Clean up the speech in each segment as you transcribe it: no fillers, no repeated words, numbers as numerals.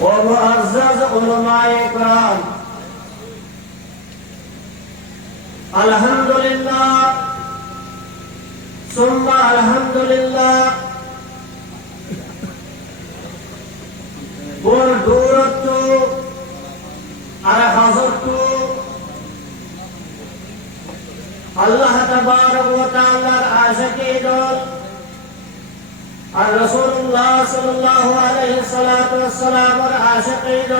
ومعزز علماء کرام الحمدللہ ثم الحمدللہ بول دورتو ارحضتو اللہ تبارک و تعالی عاشقین الرسول اللہ صلی اللہ علیہ وسلم اور عاشقین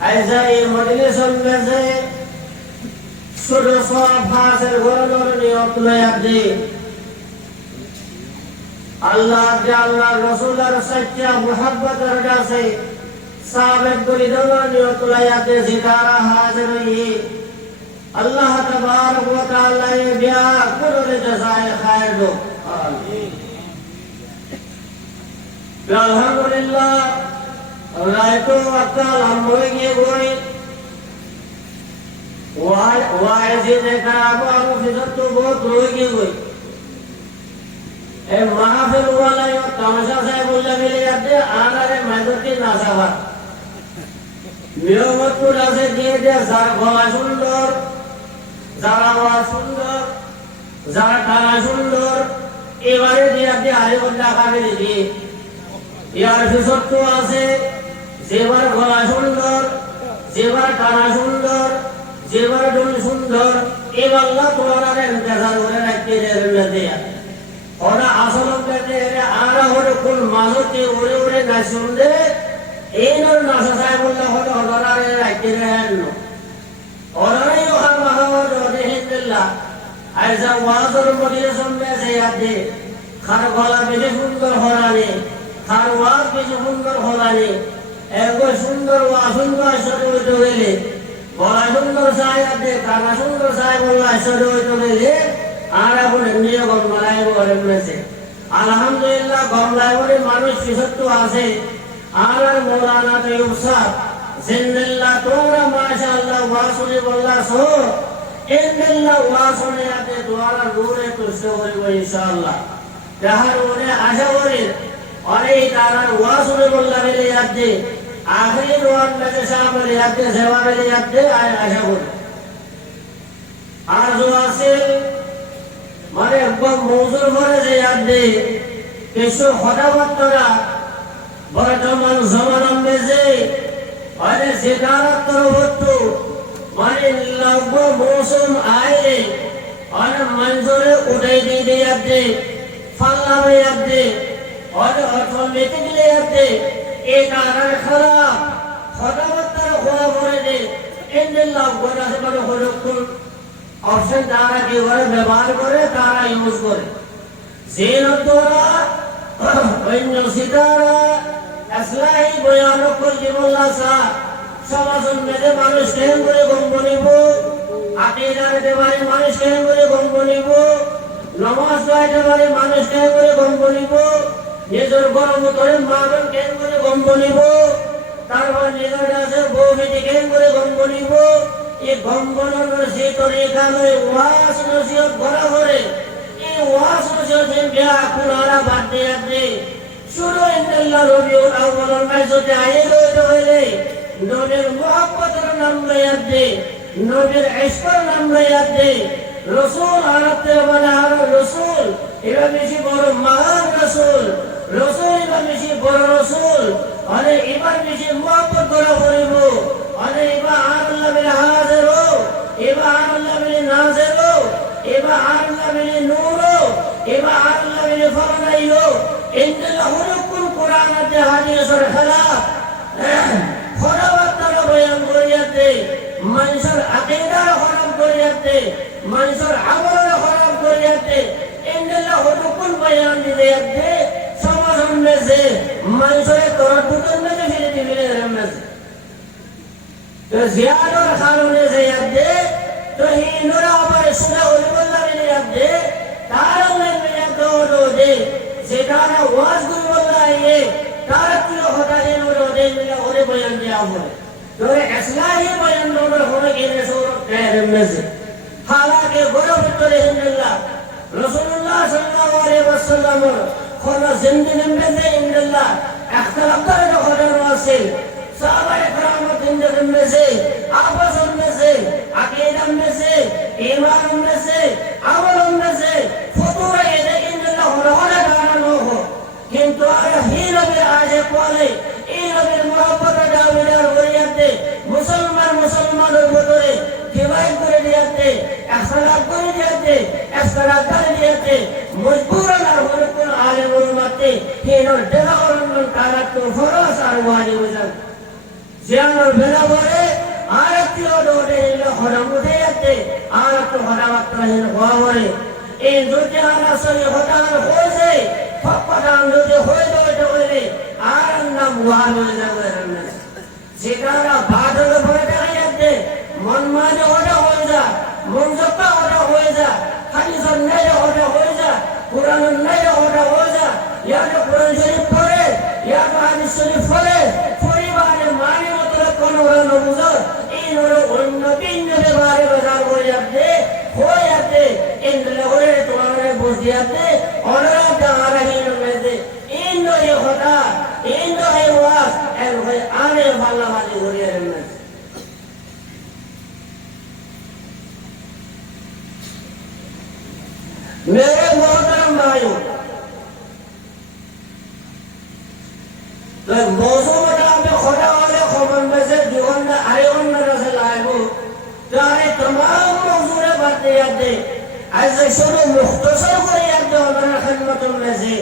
ایسا এই মজলিসের মধ্যে শুধু সব হাসিল গরুর নিয়ত লয়াদি আল্লাহ যে আল্লাহ রাসূলের সচ্চা মুহাব্বতের কাছে সাবেক গরিদর নিয়ত লয়াদি জিকারা হাজির হই আল্লাহ তাবারক ওয়া তাআলা বিয়া কুরুল জাযায়ে খায়র দো আমিন alhamdulillah রাইতো আকাল আমরগে গই ওয়াইজে দেখাবো আমি ফিরত বহুত রোগে গই এই মাহফিল ওয়ালাই তামাশা সাহেব বললা মিলে যাতে আনারে মাইদতি নাসাবা নিয়মতপুর আছে দিয়ে দেয়া যার গলা সুন্দর যার আওয়াজ সুন্দর যার টানা সুন্দর এবারে দিয়ে আপনি আরেকটা টাকা মিলে দিয়ে ইয়ার বিশত্ব আছে যেবার গলা সুন্দর যেবার টানা সুন্দর যেবার ডুল সুন্দর এই বাংলা তোমার ইন্তজার করে রাখতে দেয়া ওরা আসল পেতে আরা হলে কোন মাঝতে উড়ে উড়ে না শুনলে এই নর নাসা সাহেবুল্লাহ হলো ওরারে রাখতে দেন ওরাই ওহা মাহাওয়াজ রহিমুল্লাহ আইজা ওয়াজর মদিয়ে শুনবে সে আদে খার গলা বেশি সুন্দর হরানি খার ওয়াজ বেশি সুন্দর হরানি এগো সুন্দর ওয়া সুন্দর শরীর হইলে গলা সুন্দর সায়াতে কানা সুন্দর সাহেবুল্লাহ শরীর হইলে আর এখন নিয়োগ মালাই বলে বলেছে আলহামদুলিল্লাহ গমলায় বলে মানুষ বিশত্ব আছে আর মৌলানা তৈয়ব সাহেব জিন্নাল্লাহ তোমরা মাশাআল্লাহ ওয়াসুলি বললাছো ইন্নাল্লাহ ওয়াসুলি আতে দোয়ারা দূরে তুষ্ট করিব ইনশাআল্লাহ যাহার মনে আশা করি অনেক তারার ওয়াসুলি বললা মিলে যাচ্ছে আখরি দোয়ার কাছে সামনে যাচ্ছে সেবা মিলে যাচ্ছে আশা করি আর আছে মানে একদম মৌজুর ভরে যে যাচ্ছে কিছু হঠাৎ বর্তমান জমানার মেজে মানে জিকারাত তরবতু মানে লগ্ন মৌসুম আইলে আর মঞ্জুরে উঠাই দিয়ে যাচ্ছে ফাল্লামে যাচ্ছে আর অর্থনীতি দিলে যাচ্ছে এই কারণ খারাপ হঠাৎ খোলা ভরে যে এদের লগ্ন আছে মানে হরকুল অপশন তারা কি করে ব্যবহার করে তারা ইউজ করে জিনতরা অন্য সিতারা আসলাই বয়ানক জীবনলা সা সমাজের মধ্যে মানুষ কেন করে গম্ব নিব আকীদার দেবারে মানুষ কেন করে গম্ব নিব নামাজ পড়াইতে পারে মানুষ কেন করে গম্ব নিব নিজের গরম করে মাগন কেন করে গম্ব নিব তারপর নিজের কাছে বউ বেটি কেন করে গম্ব নিব এই গম্বনের যে তরিকা নয় ওয়াজ নসিহত করা করে এই ওয়াজ নসিহতের বিয়া কুনারা বাদ দিয়ে শুরু ইন্নাল্লাহ রবিউল আউয়ালের মাঝে আয়ে হইলে নবীর মুহাব্বতের নাম লইয়াতে নবীর ইশকের নাম লইয়াতে রাসূল আরতে বলে আর রাসূল এরা বেশি বড় মহান রাসূল রাসূল এরা বেশি বড় রাসূল আরে এবার বেশি মুহাব্বত করা করিব আরে এবার আল্লাহ বিল হাজিরো এবার আল্লাহ বিল নাজিরো এবার আল্লাহ বিল নূরো এবার আল্লাহ বিল ফরদাইলো ইন্নাল্লাহ হুকুম কুরআনাতে হাদিসের খেলাফ খরাবাত বয়ান করিয়াতে মানুষের আকীদা খরাব করিয়াতে মানুষের আমল খরাব করিয়াতে ইন্নাল্লাহ হুকুম বয়ান দিয়াতে সমাজের মধ্যে মানুষের তরদুতের মধ্যে ফিরে দিবে রহমত তো জিয়ারর কারণে যাইতে তো হিনুরা আবার সুরা ওলিবল্লাহ মিলে যাতে তারা মিলে দৌড়ে যেটারা ওয়াজ গুরুল্লাহ আইয়ে তারা কি হঠাৎ ওরে মিলে ওরে বয়ান দেয়া হবে তোরে ইসলাহি বয়ান দৌড় হবে গেলে সর রহমত হালাকে গরব করে ইন্নাল্লাহ রাসূলুল্লাহ সাল্লাল্লাহু আলাইহি ওয়াসাল্লাম খোলা জিন্দিগি মেজে ইন্দাল্লাহ اختلاف করে ঘটনা আছে সাহাবায়ে کرام জিন্দিগি মেজে আপস মেজে আকীদা মেজে ঈমান মেজে আমল মেজে ফুতুরা এদে ইন্দাল্লাহ হলা গানো কিন্তু আর হি নবীর আজে পড়ে এই নবীর মহব্বত দাবিদার হইয়াতে মুসলমানের ভিতরে ডিভাইড করে দিয়াতে اختلاف করে দিয়াতে اختلاف করে দিয়াতে মজবুরান আর কোন আলেম উম্মতে হেনর দেখাওয়ার কারাত ফরজ আর ওয়াজিব জান জিয়ানোর বেলাবরে আরতিও দোরে হরম উঠেয়াতে আরত হরাওয়াত রহিন হওয়ারে এই দুটি আলাসনি হতান হয়েছে ফকদান যদি হয়ে দোতে হইলে আর নাম ওয়াজিব জান যেটারা বাদল ভরে দেখাইয়াতে মন মানে ওটা হয়ে যা মন জপা ওটা হয়ে যা হাদিসের নাই ওটা হয়ে যা কুরআনের নাই ওটা হয়ে যা ইয়া তো কুরআন শরীফ পড়ে ইয়া তো হাদিস শরীফ পড়ে পরিবারের মানে মতো কোন ওরা বুঝো এই নর অন্য বিন্দুরে বারে বাজার হয়ে যাচ্ছে ইন্দলে হয়ে তোমারে বুঝিয়াতে ওরা দাঁড়াহিন মেদে ইন্দরে হতা ইন্দরে ওয়াস এর হয়ে আরে ভালোবাসি ঘুরিয়ে নেন मेरे मोहतरम भाइयों तो मौजू बता में खुदा वाले खबर में से जीवन में आयोन में रसल आए वो तारे तमाम मौजूद बातें याद दे ऐसे शुरू मुख्तसर को याद दे और खिदमतों में से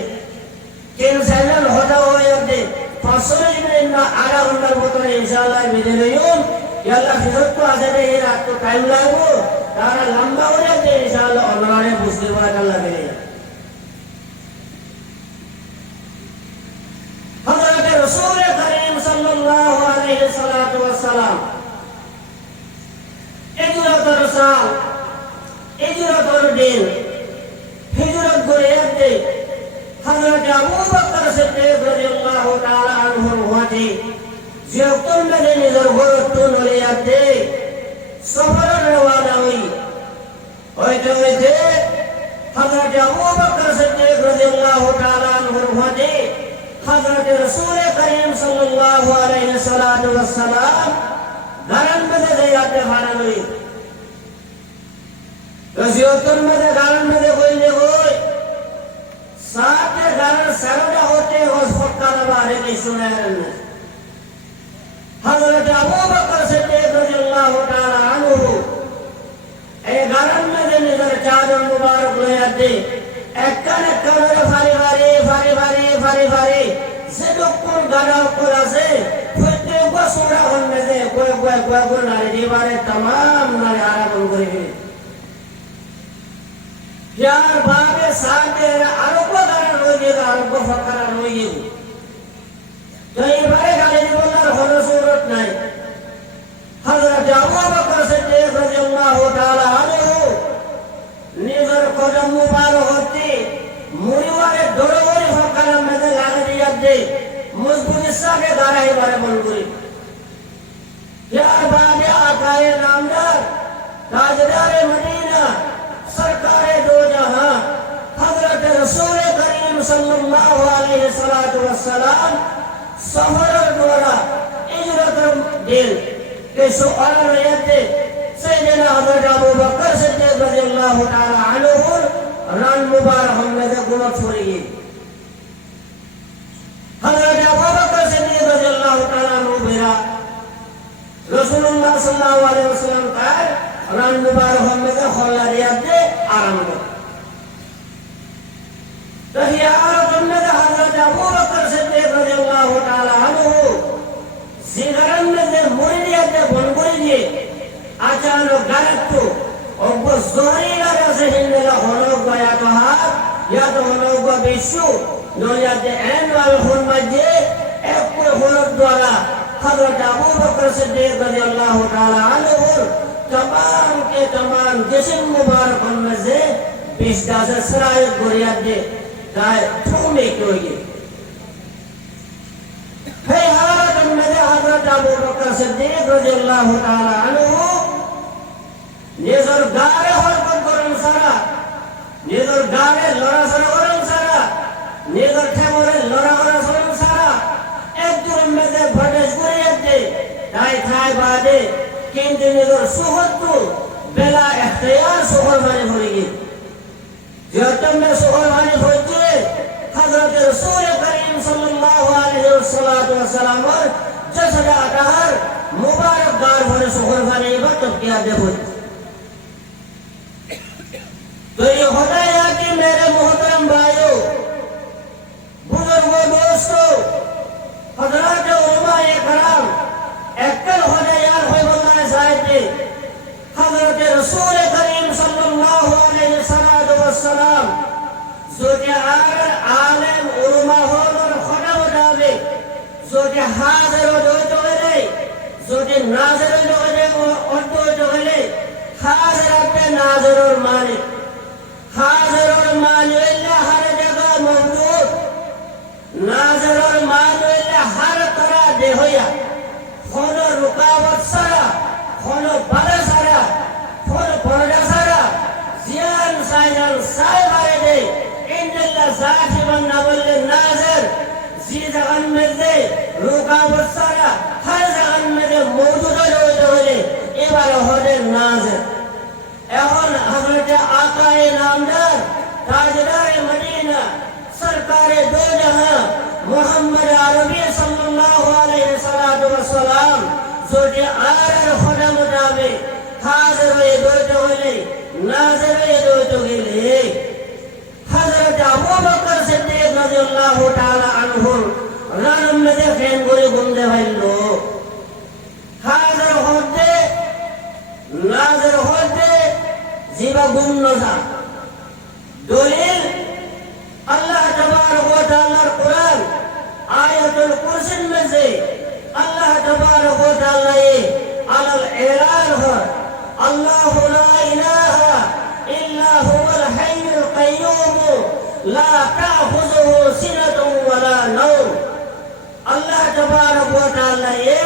कि इंसान खुदा हो याद दे फसलों में इतना आरा उन्नत होता है इंशाल्लाह बिदरियों या अल्लाह फिर तो आज़ाद है ये रात तो टाइम लागो तारा लंबा हो जाते इंशाल्लाह और बुझते हुए अल्लाह करेगा हज़रत रसूल करीम सल्लल्लाहु अलैहि वसल्लम हिजरत रसूल हिजरत और दिन हिजरत করে যাতে হযরত আবু বকর সিদ্দিক রাদিয়াল্লাহু তাআলা আনহু হতে যে উত্তরনে নিজের ঘর তুলে যাতে সফরের রওনা হই হইতে হইতে হযরত আবু বকর সিদ্দিক রাদিয়াল্লাহু তাআলা আনহু হতে হযরত রাসূল করিম সাল্লাল্লাহু আলাইহি ওয়াসাল্লাম গারান মধ্যে যাতে হারালই রসিয়তর মধ্যে গারান মধ্যে কইলে কই সাথে গারান সারদা হতে ওস ফক্কার বারে কি শুনেন হযরত আবু বকর সিদ্দিক রাদিয়াল্লাহু তাআলা আনহু এই গারান মধ্যে নিজের চাদর মুবারক লইয়াতে একখানে কারণে ফারি সেরকম গাড়া উপর আছে প্রত্যেক বছর এখন মেজে কয়েক নারী দিবারে तमाम নারী আরাম করিবে यार बाबे साथे আরো গাড়া রইবে আরো ফকারা রইবে তো এবারে গাড়ি বলার হলো সুরত নাই হযরত আবু বকর সিদ্দিক রাদিয়াল্লাহু তাআলা আনহু নিজের কদম মুবারক হতে মুরিওয়ারে দরবারে ফকারা মেজে লাগা দিয়া দে মজবুতি সাথে দাঁড়াই বারে বল করি यार बाबे आकाए नामदार ताजदारे मदीना सरकारे दो जहां हजरत रसूल करीम सल्लल्लाहु अलैहि वसल्लम सफर द्वारा हिजरत दिल के सुआल रहते सैयदना हजरत अबू बकर सिद्दीक रदियल्लाहु ताला अन्हु रान मुबारक में से गुमत छोड़िए हजरत अबू बकर सिद्दीक रदियल्लाहु ताला अन्हु बेरा रसूलुल्लाह सल्लल्लाहु अलैहि वसल्लम का रान मुबारक में से खोला रियाते आराम कर तो यार तुमने हजरत अबू बकर सिद्दीक रदियल्लाहु ताला अन्हु सिगरन में से मुरियाते बनगुरी दिए अचानक गलत तो और वो जोरी लगा से हिंदला होनो गया तो हाथ या तो होनो को बिशु नो याते एन वाल खून मजे एक कोई होनो द्वारा हजरत अबू बकर सिद्दीक रदियल्लाहु ताला अन्हु तमाम के तमाम जिस्म मुबारक में से 20,000 सराय गोरिया दे गाय थूमे कोई है हाथ में हजरत अबू बकर सिद्दीक रदियल्लाहु ताला अन्हु নিজের গায়ে হরকত করেন সারা নিজের গায়ে লড়াচড়া করেন সারা নিজের তাই খাই বাদে কিন্তু নিজের সুহত্তু বেলা এখতিয়ার সুহর মানে হয়ে গিয়ে যেহেতু সুহর মানে হয়েছে হযরত রাসূল করিম সাল্লাল্লাহু আলাইহি ওয়াসাল্লামের জসদ আতাহার মুবারক গার ভরে সুহর মানে ইবাদত কিয়া দেখো तो ये होता है कि मेरे मोहतरम भाइयों बुजुर्गों दोस्तों हजरत उलमाए कराम एकल होने यार होय बोलना चाहिए हजरत रसूल करीम सल्लल्लाहु अलैहि वसल्लम जो के आलेम उलमा होलर खड़ा बतावे जो के हाजिर हो तो गए जो के नाज़िर हो गए और तो गए हाजिर पे नाज़िर और मालिक हाजिर और मानविल्ला हर जगह मौजूद नाज़िर और मानविल्ला हर तरह देहोया खोनो रुकावट सारा खोनो बाधा सारा खोनो पर्दा सारा जियान साइनल साइ बारे दे इंदल्ला जाति बन्ना बोले नाज़िर जी जगन में दे रुकावट सारा हर जगन में दे मौजूद हो ये बारे होते नाज़िर এখন হযরত আকায়ে নামদার তাজদারে মদিনা সরকারে দো জাহাं মুহাম্মদ আরবি সাল্লাল্লাহু আলাইহি ওয়াসাল্লাম যদি আর খোদা মুতাবে হাজির হয়ে দইতে হলে নাজির হয়ে দইতে গেলে হযরত আবু বকর সিদ্দিক রাদিয়াল্লাহু তাআলা আনহু রানম মধ্যে ফেন করে গুমদে হইলো হাজির হতে নাজির হতে जीवा गुम नजा दलील अल्लाह तबारक व तआला कुरान आयतुल कुर्सी में से अल्लाह तबारक व तआला ये अलल ऐलान है अल्लाहु ला इलाहा इल्ला हुवल हय्युल कय्यूम ला ताखुजुहु सिनतुन वला नौम अल्लाह तबारक व तआला ये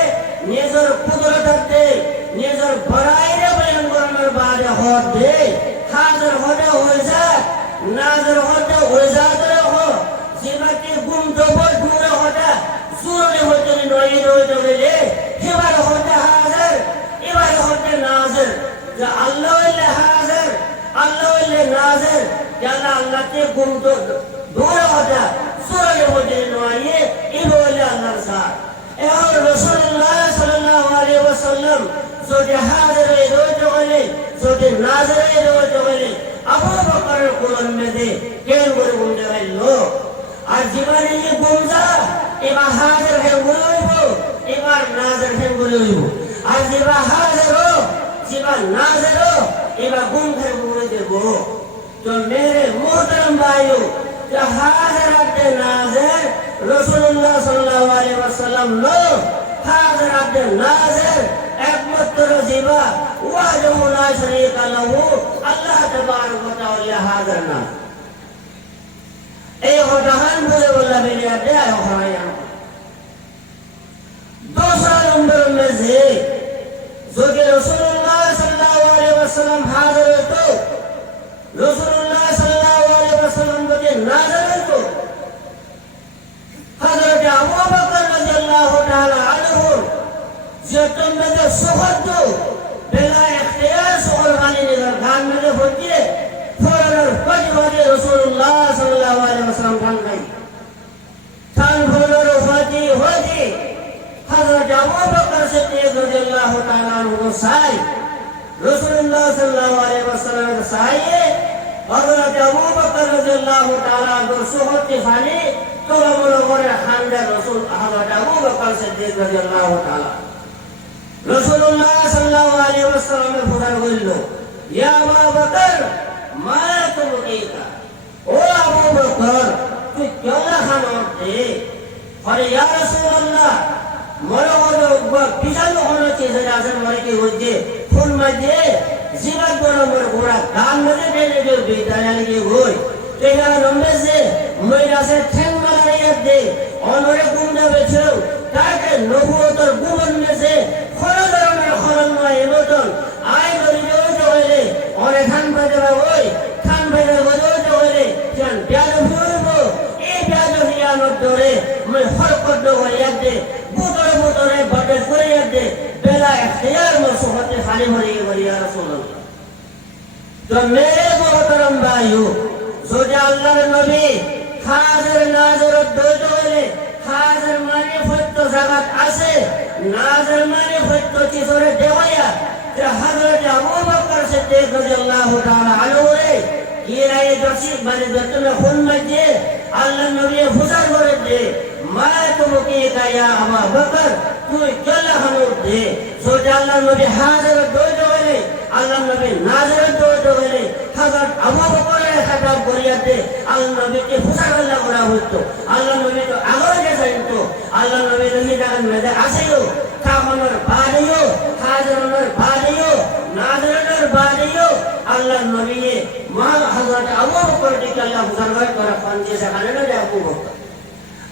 निजर कुदरत दे निजर बड़ाई रे बयान करने बाद होत दे हाजिर होते हो जा नाज़िर होते हो जाते हो जीवती गुम तो बहुत दूर होता सूर ने होते नोई नोई तो ले हिबार होते हाजिर हिबार होते नाज़िर जो अल्लाह ले हाजिर अल्लाह ले नाज़िर जल्ला अल्लाह के गुम तो दूर होता सूर ने होते नोई इबो ले अल्लाह सा और रसूलुल्लाह सल्लल्लाहु अलैहि वसल्लम जो हाजिर है दो चोले जो नाज़िर है दो चोले अबू बकर कुलन में दे केन गुरु गुंडे है लो और जीवने ये गुंजा इबा हाजिर है गुरु हो इबा नाज़िर है गुरु हो और जीवा हाजिर हो जीवा नाज़िर हो इबा गुम है गुरु दे वो तो मेरे मोहतरम भाइयों जो हाजिर अब्द नाज़िर रसूलुल्लाह सल्लल्लाहु अलैहि वसल्लम लो हाजिर अब्द नाज़िर एकमात्र जीवा वहदहु ला शरीका लहू अल्लाह तबारक व तआला हाजिर ना ए होदान बोले बोला मेरे अड्डे आयो खराया 2 साल उम्र में से जो कि रसूलुल्लाह सल्लल्लाहु अलैहि वसल्लम हाजिर तो रसूलुल्लाह सल्लल्लाहु अलैहि वसल्लम के नाज़िर तो हजरत अबू बकर रज़ियल्लाहु ताला अन्हु जतन में जो सुहद्दो बेला इख्तियार सुहर वाली निगर खान में जो होती है फौरन फजवादे रसूलुल्लाह सल्लल्लाहु अलैहि वसल्लम खान गई खान फौरन होती हजरत अबू बकर सिद्दीक रज़ियल्लाहु ताला अन्हु साई रसूलुल्लाह सल्लल्लाहु अलैहि वसल्लम के साई हजरत अबू बकर रज़ियल्लाहु ताला अन्हु सुहद की खानी तो लोगों खान दे रसूल हजरत अबू बकर सिद्दीक रज़ियल्लाहु ताला रसूलुल्लाह सल्लल्लाहु अलैहि वसल्लम ने फुकार बोलो या अबू बकर मैं तुम कहता ओ अबू बकर तू क्यों ना खाना दे और या रसूल अल्लाह मरो मरो पिछल होना चाहिए जैसे मरे की होती फुल मजे जीवन दोनों मर घोड़ा कान में देने जो बेचारा की होई तेरा नंबर से मेरा से ठेंग मारा याद दे और मेरे गुंडा बेचो ताकि नबूवत और गुमन में से खरल में एमोटन आए मेरी जो है और खान बजे भाई खान बजे जो है जान प्यार हुए ए प्यार हिया न डरे मैं हर को दो याद दे बुतरे बुतरे बड़े को याद दे তো মেরে মোহতরম ভাইও, যদি আল্লাহর নবী খাজের নাজের দ্বৈত হইলে খাজের মানে সত্য জাগাত আছে, নাজের মানে সত্য চিজরে দেওয়া যে হযরত আবু বকর সিদ্দিক রাদিয়াল্লাহু তাআলা আনহু রে ইরায়ে দর্শিক মানে দর্শনে খুন মাঝে আল্লাহ নবী ফুসার করে দে মা তুমি কায়া আবু বকর তুই চলে হানুর দে। যদি আল্লাহ নবী হাজের দ্বৈত হইলে আল্লাহ নবী নাজের দ্বৈত হইলে হযরত আবু বকরের খেতাব করিয়াতে আল্লাহ নবীকে ফুসার করা হতো। আল্লাহ নবী তো আগে জানতো, আল্লাহ নবী নবী জানেন মেজে আসেও কামনের বাড়িও হাজরের বাড়িও নাজরের বাড়িও আল্লাহ নবী মা হযরত আবু বকর দিকে আল্লাহ ফুসার করা পাঞ্জে সেখানে না আবু বকর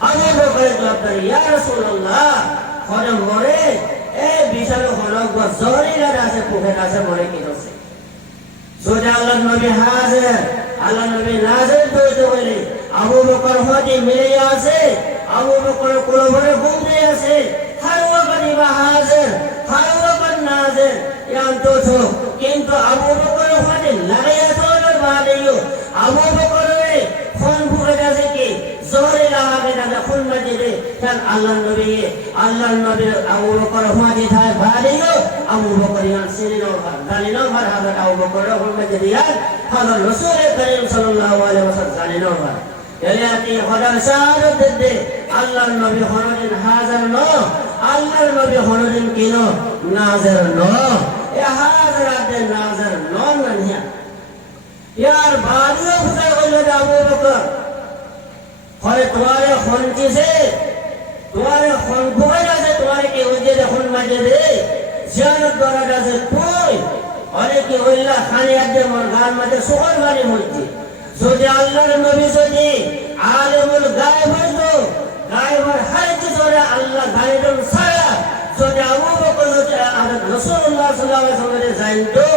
আবু বকরের জবাবদারি ইয়া রাসূলুল্লাহ খরে মরে এ বিশাল হলক জহরিলা আছে পুখে আছে মরে কি দছে। যদি আল্লাহ নবী হাজির আল্লাহ নবী নাজির দইতে হইলে আবু বকর হতে মিলে আছে, আবু বকর কোলভরে ঘুমতে আছে, হারওয়া বানিবা হাজির হারওয়া বান নাজির ইয়ান্তো ছো। কিন্তু আবু বকর হতে লাগাইয়া তোর বাদেও আবু বকরে ফোন ফুকে আছে কি জহরিলা আগে না ফোন মাঝে কারণ আল্লাহ নবী আবু বকর হতে থায় বাদেও আবু বকর ইয়ান সিরিনো জানিনো ভার হযরত আবু বকর ফোন মাঝে দিয়া হযরত রাসূল করিম সাল্লাল্লাহু আলাইহি ওয়াসাল্লাম জানিনো ভার এলাতি হদার শাহাদাত দে আল্লাহ নবী হনদিন হাজার ন আল্লাহ নবী হনদিন কিন নাজার ন এ হাজারাতে নাজার ন নানিয়া यार बादियों खुदा बोले अबू बकर खरे तुम्हारे खून से तुम्हारे खून भुगना से तुम्हारे के वजह से खून मजे दे जियारत द्वारा से कोई और के वल्ला खाने अदे मरगान मजे सुगर वाली होती सोचे अल्लाह के नबी सोचे आलिमुल गायब है तो गायब हर चीज और अल्लाह गायब सारा सोचे अबू बकर सोचे हज़रत रसूलुल्लाह सल्लल्लाहु अलैहि वसल्लम जान तो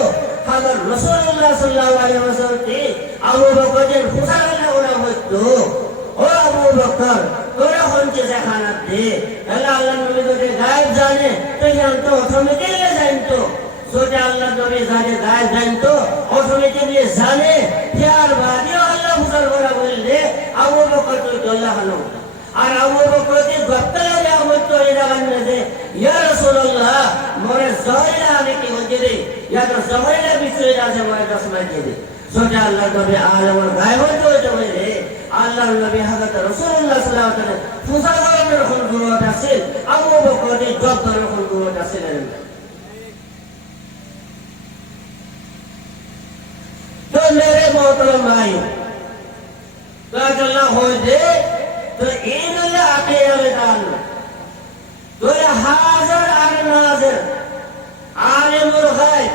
हज़रत रसूलुल्लाह सल्लल्लाहु अलैहि वसल्लम थे अबू बकर जिन फुसारला ओरा होतो ओ अबू बकर तोरा कौन चीज खाना दे अल्लाह नबी तो गायब जाने तो यहाँ तो ऑटोमेटिकली जानतो सोचे अल्लाह नबी जाने गायब जानतो ऑटोमेटिकली जाने प्यार बादियो अल्लाह फुसार ओरा बोले अबू बकर तो अल्लाह हनो और अबू बकर के गप्पला जा होतो इधर करने से या रसूलुल्लाह मोरे ज़ाहिर आने की वजह से या तो ज़ाहिर बिचरे जा से मोरे दसमा के दे सोचा अल्लाह नबी आलम और गायब होतो तो रे अल्लाह नबी हज़रत रसूलुल्लाह सल्लल्लाहु अलैहि वसल्लम फुसा করে খুন গুরুত আছে আবু বকর के জব করে খুন গুরুত আছে तो मेरे मोहतरम भाई तो अल्लाह हो दे तो इन अल्लाह आके डाल तो हाजिर और नाजिर आलिमुल गायब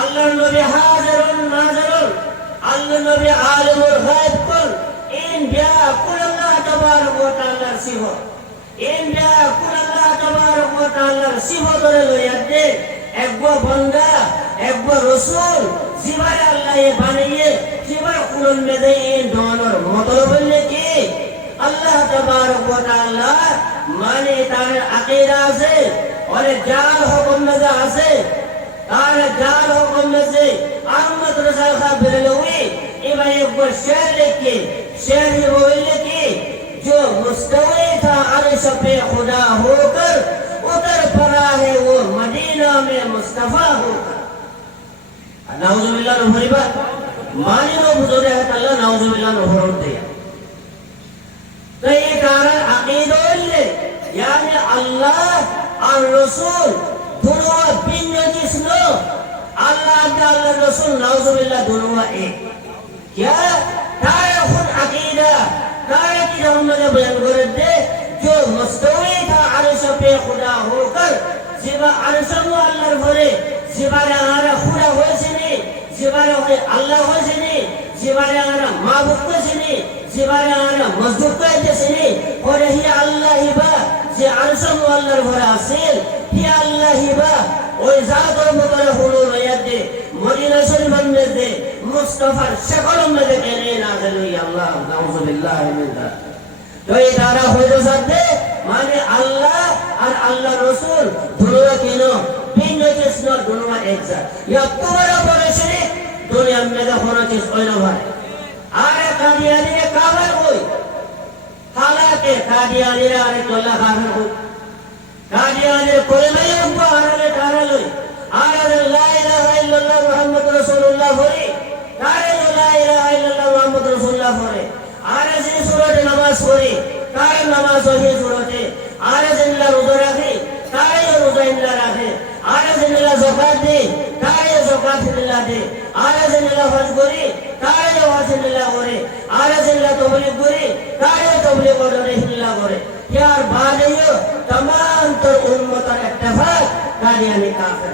अल्लाह नबी हाजिर और नाजिर अल्लाह नबी आलिमुल गायब कुल इन बिया कुल अल्लाह तबारक व तआला सिहो इन बिया कुल अल्लाह तबारक व तआला सिहो ধরে লইয়াতে একগো বান্দা একগো রাসূল জিবারে আল্লাহ বানিয়ে জিবার কুরআন মেদে এই দোনোর মতলব বললে কি আল্লাহ তবারক व तआला মানে তার আকীদা আছে और जाल हुक्म में আছে তার জাল হুকুম में আহমদ রজা সাহেব বেরলवी इबन एक शेर लिखे शेर ये बोले कि जो मुस्तवी था अर्श पे खुदा होकर उतर पड़ा है वो मदीना में मुस्तफा होकर नाउजुबिल्लाह नहरिबा मानिनो बुजुर्ग है अल्लाह नाउजुबिल्लाह नहर दिया तो ये कारण अकीदो यानी अल्लाह और रसूल दोनों भिन्न जिस्म अल्लाह अल्लाह रसूल नाउजुबिल्लाह दोनों एक क्या तारा खुद अकीदा तारा की हमने बयान कर दे जो मुस्तवी था अर्श पे खुदा होकर जिबा अर्श में अल्लाह भरे जिबारे हमारा खुदा होए सिनी जिबारे होए अल्लाह होए सिनी जिबारे हमारा माबूद को सिनी जिबारे हमारा मजदूर को सिनी और ही अल्लाह ही बा যে আরশম আল্লাহর ভরা আছেন হি আল্লাহিবা ওই জাতের মতরে হলো রয়াতে মদিনা শরীফের মধ্যে মুস্তাফার সকল মধ্যে কেনে নাযিল হই আল্লাহ নাউযুবিল্লাহ মিন যালিক তো এই দ্বারা হইলো সাথে মানে আল্লাহ আর আল্লাহ রাসূল দুনো কেন ভিন্ন জিনিস দুনো এক জাত ইয়া তোমার বলে শিরিক দুনিয়া মেয়েদের কোনো চিজ কই না ভাই আরে কাদিয়ানিরে কাফের কই হালাকে কাদিয়ানিরে আরে তোলা কাফের কই কাদিয়ানিরে কই নাই উম্মা আরে কারে লই আরে লা ইলাহা ইল্লাল্লাহ মুহাম্মাদুর রাসূলুল্লাহ বলি কারে লা ইলাহা ইল্লাল্লাহ মুহাম্মাদুর রাসূলুল্লাহ বলে আরে যে সূরাতে নামাজ পড়ি কারে নামাজ ওই সূরাতে আরে জিল্লা রোজা রাখে কারে রোজা ইল্লা রাখে আরে জিল্লা যাকাত দে কারে যাকাত ইল্লা দে আরে জিল্লা হজ করি কারে হজ ইল্লা করে আরে জিল্লা তবলিগ করি কারে তবলিগ করে ইল্লা করে यार बादियो तमाम तो उम्मत इत्तेफाक कादियानी काफिर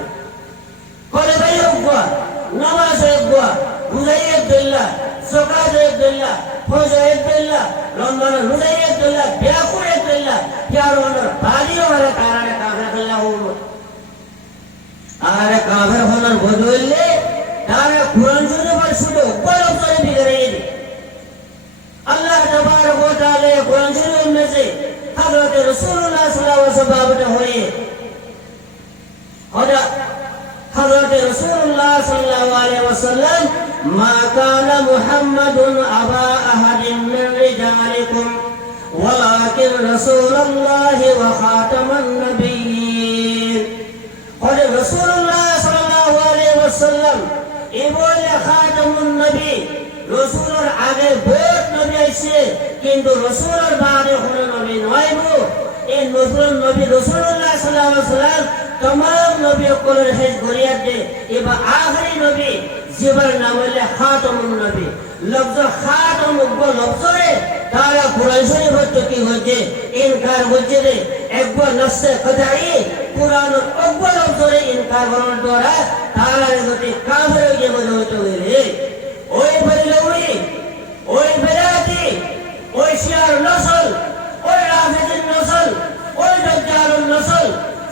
करे भाई हुआ नमाज हुआ मुजाहिद बिल्लाह ज़कात बिल्लाह फौज बिल्लाह रमजान मुजाहिद बिल्लाह ब्याकुर बिल्लाह यार ओनर बादियो वाला कारण काफिर बिल्लाह हो आरे काफिर होनर बदलले तारे कुरान जुने पर सुनो बड़ो करे बिगड़े अल्लाह तबारक व तआला कुरान जुने में से हज़रत रसूलुल्लाह सल्लल्लाहु अलैहि वसल्लम हुए और हज़रत रसूलुल्लाह सल्लल्लाहु अलैहि वसल्लम मा काना मुहम्मदुन अबा अहदिन मिन रिजालिकुम वलाकिन रसूलुल्लाह व खातमन नबिय्यीन और रसूलुल्लाह सल्लल्लाहु अलैहि वसल्लम इबोले खातमुन नबी रसूलर आगे बहुत नबी आइছে কিন্তু রসুলের বাদে কোন নবী নয় গো এই নতুন নবী রাসূলুল্লাহ সাল্লাল্লাহু আলাইহি ওয়াসাল্লাম तमाम নবী কোলের শেষ গরিয়া দে এবা আখরি নবী জিবর নাম হলো খাতামুন নবী লফজ খাতাম গো লফজরে তারা কুরআন শরীফত কি হচ্ছে ইনকার হচ্ছে রে একবার নসে কদাই কুরআনের অব্বা লফজরে ইনকার করার দ্বারা তারা যদি কাফের হয়ে বলতে হইলে ওই বলিলুই ওই বেদাতি ওই শিয়ার নসল ওই রাফিজির নসল ওই দাজ্জালুর নসল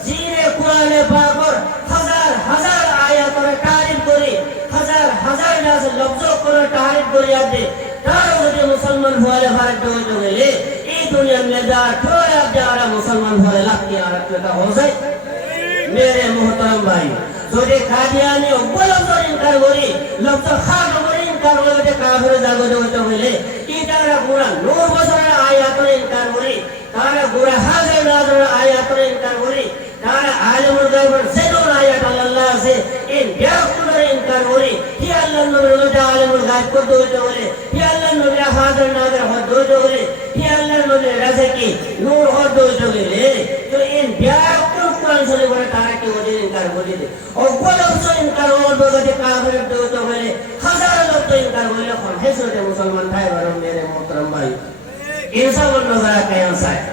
জিনে কুরআনে পাকের হাজার হাজার আয়াতের তারিফ করে হাজার হাজার লফজ করে তারিফ করে আছে তার যদি মুসলমান হলে ভারত হইতে গেলে এই দুনিয়ার মেজা ঠোরা যারা মুসলমান হলে লাগতে আর একটা हो যায় मेरे मोहतरम भाई যদি কাদিয়ানি অবলম্ব ইনকার করি লফজ খাট করে ইনকার করে কাফের জাগতে হইতে হইলে তারা কুরআন 9 বছরের আয়াতের ইনকার করি তারা গুরা হাজার হাজার আয়াতের ইনকার করি তারা আলিমুল গায়বের সেজন আয়াত আল্লাহ আছে এই ব্যাকুলের ইনকার করি কি আল্লাহর নবীর মধ্যে আলিমুল গায়ব করতে হইতে বলে কি আল্লাহর নবী হাজার হাজার হদ হইতে বলে কি আল্লাহর নবী রাজকি নূর হদ হইতে বলে তো এই ব্যাকুল কুরআন শরীফের তারা কি ওদের ইনকার করি অবলম্ব ইনকার ওদের কাফের হইতে বলে হাজার লোক ইনকার হইলে কোন হেসরে মুসলমান ভাই বরং मेरे मोहतरम भाई ऐसा वो नजर कैसा है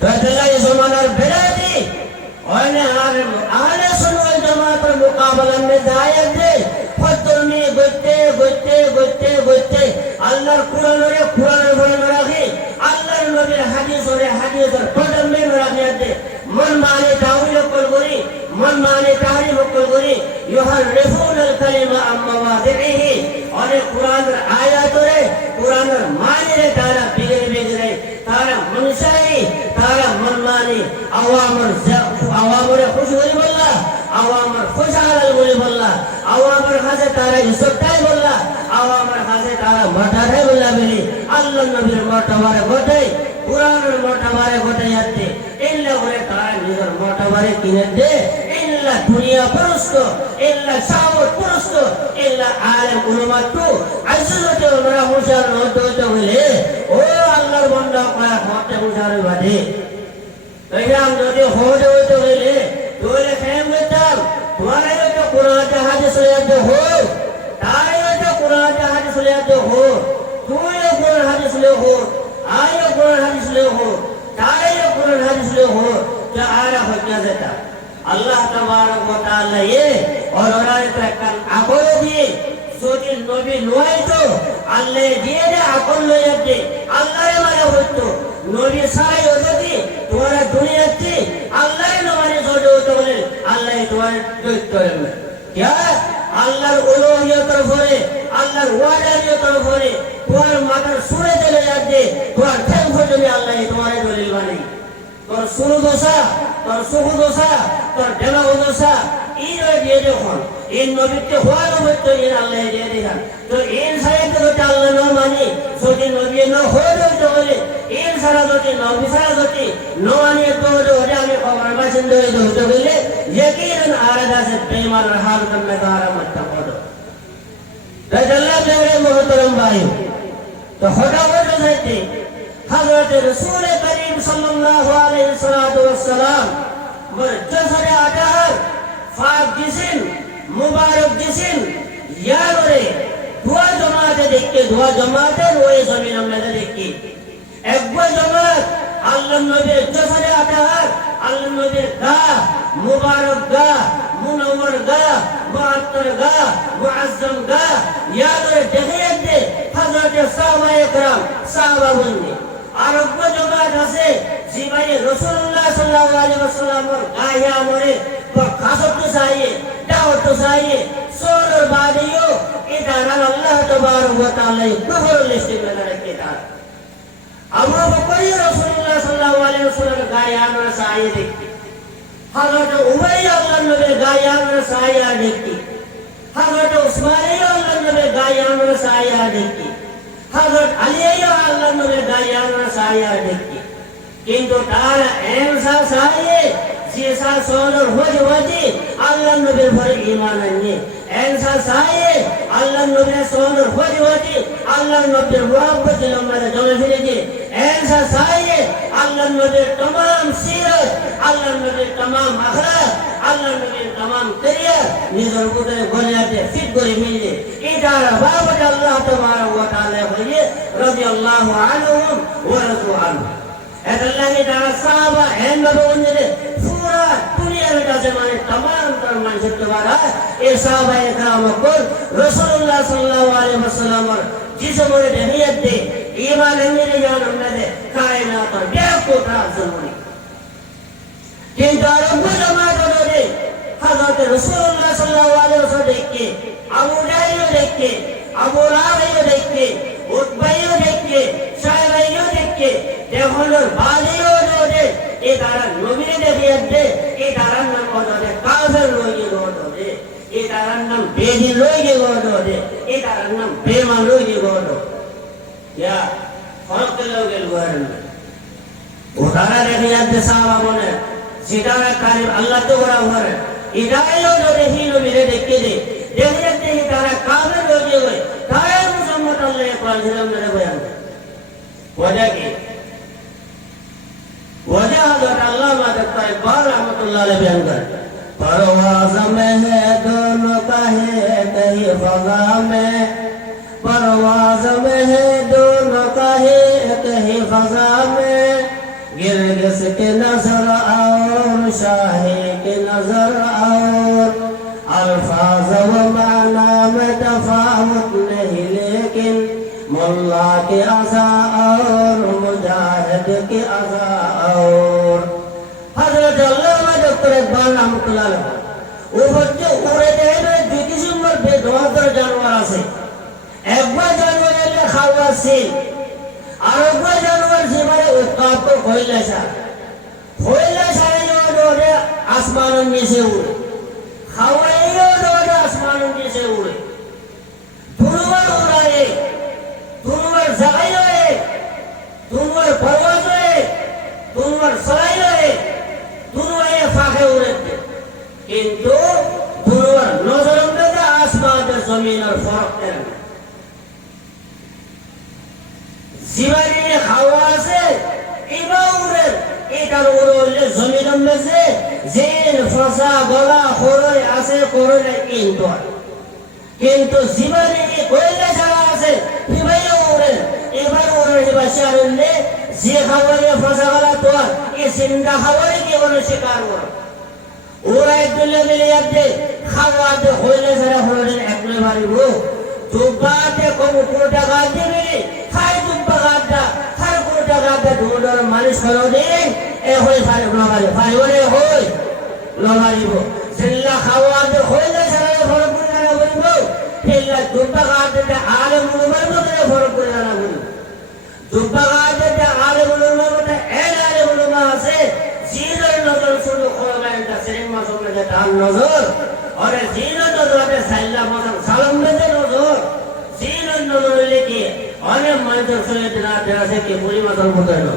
तो अल्लाह ये ज़मानार बेराती और ने आले सुनो जमात पर मुकाबला में दायत दे फतुर में गोते गोते गोते गोते अल्लाह कुरान बोल रखी अल्लाह नबी हदीस और टोटल में रखी दे मन माने तावील कल करी मन माने तारीफ कल करी युहर्रिफून अल कलिमा अम मवादिही और कुरान आयत रे कुरान माने रे तारा बिगड़े तारा मनसाई तारा मनमानी अवामर खुश होई बोला अवामर खुशहाल होई बोला अवामर खासे तारा इज्जतई बोला अवामर खासे तारा मर्तबा बोला बेली अल्लाह नबीर मर्तबारे गोटे कुरानेर मर्तबारे गोटे याते इल्ला करे तारा निजर मर्तबारे किने दे इल्ला दुनिया पुरुष इल्ला सावत पुरुष इल्ला आलिम उलमा तो अज्जते ओरा मुशार होते बोले ओ अल्लाहर बंदा कया होते मुशार बादे तैयार যদি হতে হতে হইলে তোরে খেম করতাম তোমারে তো কুরআন হাদিস লিয়াতে হো তারে তো কুরআন হাদিস লিয়াতে হো তুই কুরআন হাদিস লিয়ে হো আয় কুরআন হাদিস লিয়ে হো তারে কুরআন হাদিস লিয়ে হো যা আরা হজ্জা যেটা আল্লাহ তাবারক ওয়া তাআলা এ ওরারে তাকান আকল দিয়ে যদি নবী নয় তো আল্লাহ দিয়ে দে আকল লইয়া দে আল্লাহরে মানে হতো নবী সাই যদি তোমার দুনিয়াতে আল্লাহর নামে জড়িত হতে হলে আল্লাহ তোমার দৈত্য করবে क्या আল্লাহর উলুহিয়তের উপরে আল্লাহর ওয়াদানিয়তের উপরে তোমার মাথার সুরে চলে যাচ্ছে তোমার ঠ্যাং পর্যন্ত আল্লাহ তোমার দলিল বানাই তোর সুরু দোষা তোর সুখু দোষা তোর ঢেলা দোষা এই দিয়ে দেখুন এই নবীতে হওয়ার মতো এই আল্লাহ দিয়ে দিলাম তো এর সাথে যদি আল্লাহ না মানি যদি নবী না হয়ে যেতে বলে এর সারা যদি নবী সারা যদি নমানিয়ে তো ওটা আমি খবর বাসিন্দা হয়ে হতে গেলে यकीनन आरदा से बेईमान हाल करने का आराम तक अल्लाह मेरे मोहतरम भाइयों तो खुदा वो जो कहते हजरत रसूल करीम सल्लल्लाहु अलैहि वसल्लम मुजस्सर अतहर फाक जिस्म मुबारक जिस्म याद रे दुआ जमात देखके दुआ जमात रोए जमीन में देखके एक जमात अल्लाह नबी जसर अतहर अल्लाह नबी गा मुबारक गा मुनव्वर गा मुअत्तर गा मुअज्जम गा याद रे देखिए दे हजरत साहबा इकराम साहबा बंदे और वो जमात আছে जीवाए रसूलुल्लाह सल्लल्लाहु अलैहि वसल्लम गाया मोरे पर खासत तो चाहिए दावत तो चाहिए सोर बादियो इदारा अल्लाह तबारक व तआला कबूल लिस्ट में रखेगा अबू बकर रसूलुल्लाह सल्लल्लाहु अलैहि वसल्लम गाया मोरे चाहिए देखती हजरत उमर अल्लाह नबी गाया मोरे चाहिए देखती हजरत उस्मान अल्लाह नबी गाया मोरे चाहिए देखती हजरत अली अल्लाह नबी गाया मोरे चाहिए देखती किंतु तारा ऐसा चाहिए जैसा सोलर होती अल्लाह नबी पर ईमान नहीं ऐसा चाहिए अल्लाह नबी सोलर होती अल्लाह नबी मोहब्बत लम्बे जोड़े फिरेगी ऐसा चाहिए अल्लाह नबी तमाम सीरत अल्लाह नबी तमाम अखलाक अल्लाह नबी तमाम करियर निजर बुदे गोलियाते फिट गोली मिले इदारा बाबत अल्लाह तबारक व तआला बोलिए रज़ियल्लाहु अन्हुम व रज़ू अन्हु अल्लाह के दारा साहबा हैं नबी ने पूरा दुनिया में जमाने तमाम तरमान से दोबारा ये साहबा इकराम को रसूलुल्लाह सल्लल्लाहु अलैहि वसल्लम जिस मोरे दहियत दे ईमान नहीं जान हमने दे कायनात पर बेको ताज़ुनी किंतु अरब जमात ने हजरत रसूलुल्लाह सल्लल्लाहु अलैहि वसल्लम देख के अबू जाहिल देख के अबू राबिया देख के उतबा देख के शायबा देख के देवहलर बादियो दे ए तारा नबी ने दिया दे ए तारा नाम को दे काफिर लोगे को दे ए तारा नाम बेदी लोगे को दे ए तारा नाम बेईमान लोगे को दे या फर्क लोगे लोगन वो तारा दिया दे साहब बोले सितारा कारिम अल्लाह तो बड़ा हुआ है इदाइलो जो ही नबी ने देख के दे देखिए दे तारा काफिर लोगे हुए तारा मुहम्मद अल्लाह कुरान में बयान वजह की वजह हज़रत अल्लामा इक़बाल रहमतुल्लाह अलैह बयान कर परवाज़ में है दोनों का है कहीं फ़ज़ा में परवाज़ में है दोनों का है कहीं फ़ज़ा में गिरगिस के नज़र और शाही के नज़र और अल्फाज़ व माना में तफ़ावुत नहीं लेकिन मुल्ला के अज़ा और मुजाहिद के अज़ा और हज़रत अल्लामा इक़बाल रहमतुल्लाह अलैह वो बच्चे उड़े देने दो किस्म के बेदवार जानवर से एक बार जानवर ने खावा से और एक बार जानवर से मारे उकाब को खोइला सा जो दे आसमान में से उड़े खावा ये जो दे आसमान में से उड़े दुनिया उड़ाए तुमर जगाइयो है तुमर परवाज़ है तुमर सराइयो है तुमर ये फाके उड़ते किंतु तुमर नजर में तो आसमान और जमीन और फर्क है जीवानी ने खावा से इबा उड़े इधर उड़े जमीन में से जेल फसा गला खोरे ऐसे कोरे किंतु जीवानी की कोई जगह से हिबाइयो उड़े এবার ওরে বাশারুল্লে যে খবরে ফসাগলা তো এই জিন্দা খবরে কি ওরে শিকার ওরা ওরা একদলে মিলে যাবে খাওয়াতে হইলে যারা হলেন একলে মারিবো দুবাতে কোন কোটা গাতে মিলে খাই দুবা গাতা খাই কোটা গাতে দুডর মালিশ করো দিন এ হই ফারে লাগালে ভাই ওরে হই লাগাইবো জিল্লা খাওয়াতে হইলে যারা ফরক করে না বলবো ফেলা দুবা গাতে আলেম উলমার মধ্যে ফরক করে না বলবো দুবাগাতে আলেম উলামা মতে এল আলেম উলামা আছে জিরর নজর শুধু খোলা গায়টা সেরেন মাসুমে যে তার নজর और जीनो तो दोटे साइला मदन सालम में दे नजर जीनो नजर लेके अनेक मंत्र सुने तेरा से के पूरी मदन होता है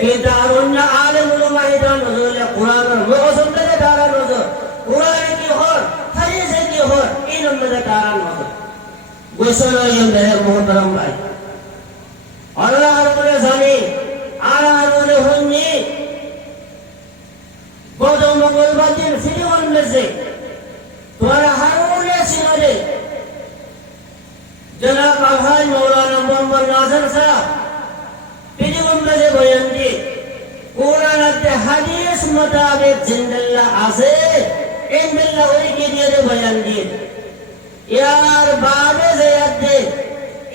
কিন্তু আর অন্য আলেমুল মাহিদান নজরুল কোরআনের মুখস্থ তারা নজর কোরআনে কি হয় হাদিসে কি হয় এই নম্বরে তারা নজর গোসল ইন্দে মুহতারাম ভাই আল্লাহ করে জানি আর আর হন্নি গত মঙ্গলবার দিন ফিরিওয়ান মেসে তোরা হারুনে সিনারে জনাব আলহাজ মৌলানা মোহাম্মদ নাসির সাহেব ফিরিওয়ান মেসে বয়ান দিয়ে কোরআন আর হাদিস মোতাবেক জিন্দাল্লাহ আছে ইনশাআল্লাহ ওই কে দিয়ে বয়ান দিয়ে ইয়ার বাদে যাতে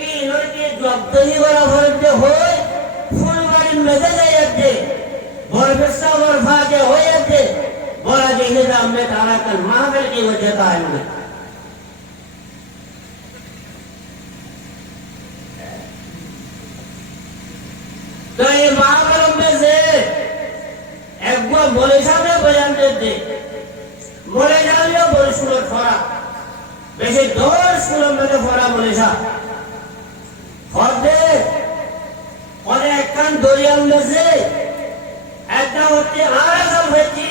এই লড়কে জব্দহি করা হতে হয় ফুলবাড়ি মেসে যাতে বরবেশা और भागे होए थे बोला जी निजाम में तारा कल महाबल की वजह का है तो ये महाबल में से एक वो बोले साहब बयान देते बोले जाओ बोले स्कूल फोड़ा वैसे दो स्कूल में तो फोड़ा बोले साहब फोड़े और एक कान दरिया में से একটা হচ্ছে আরাজাম হচ্ছে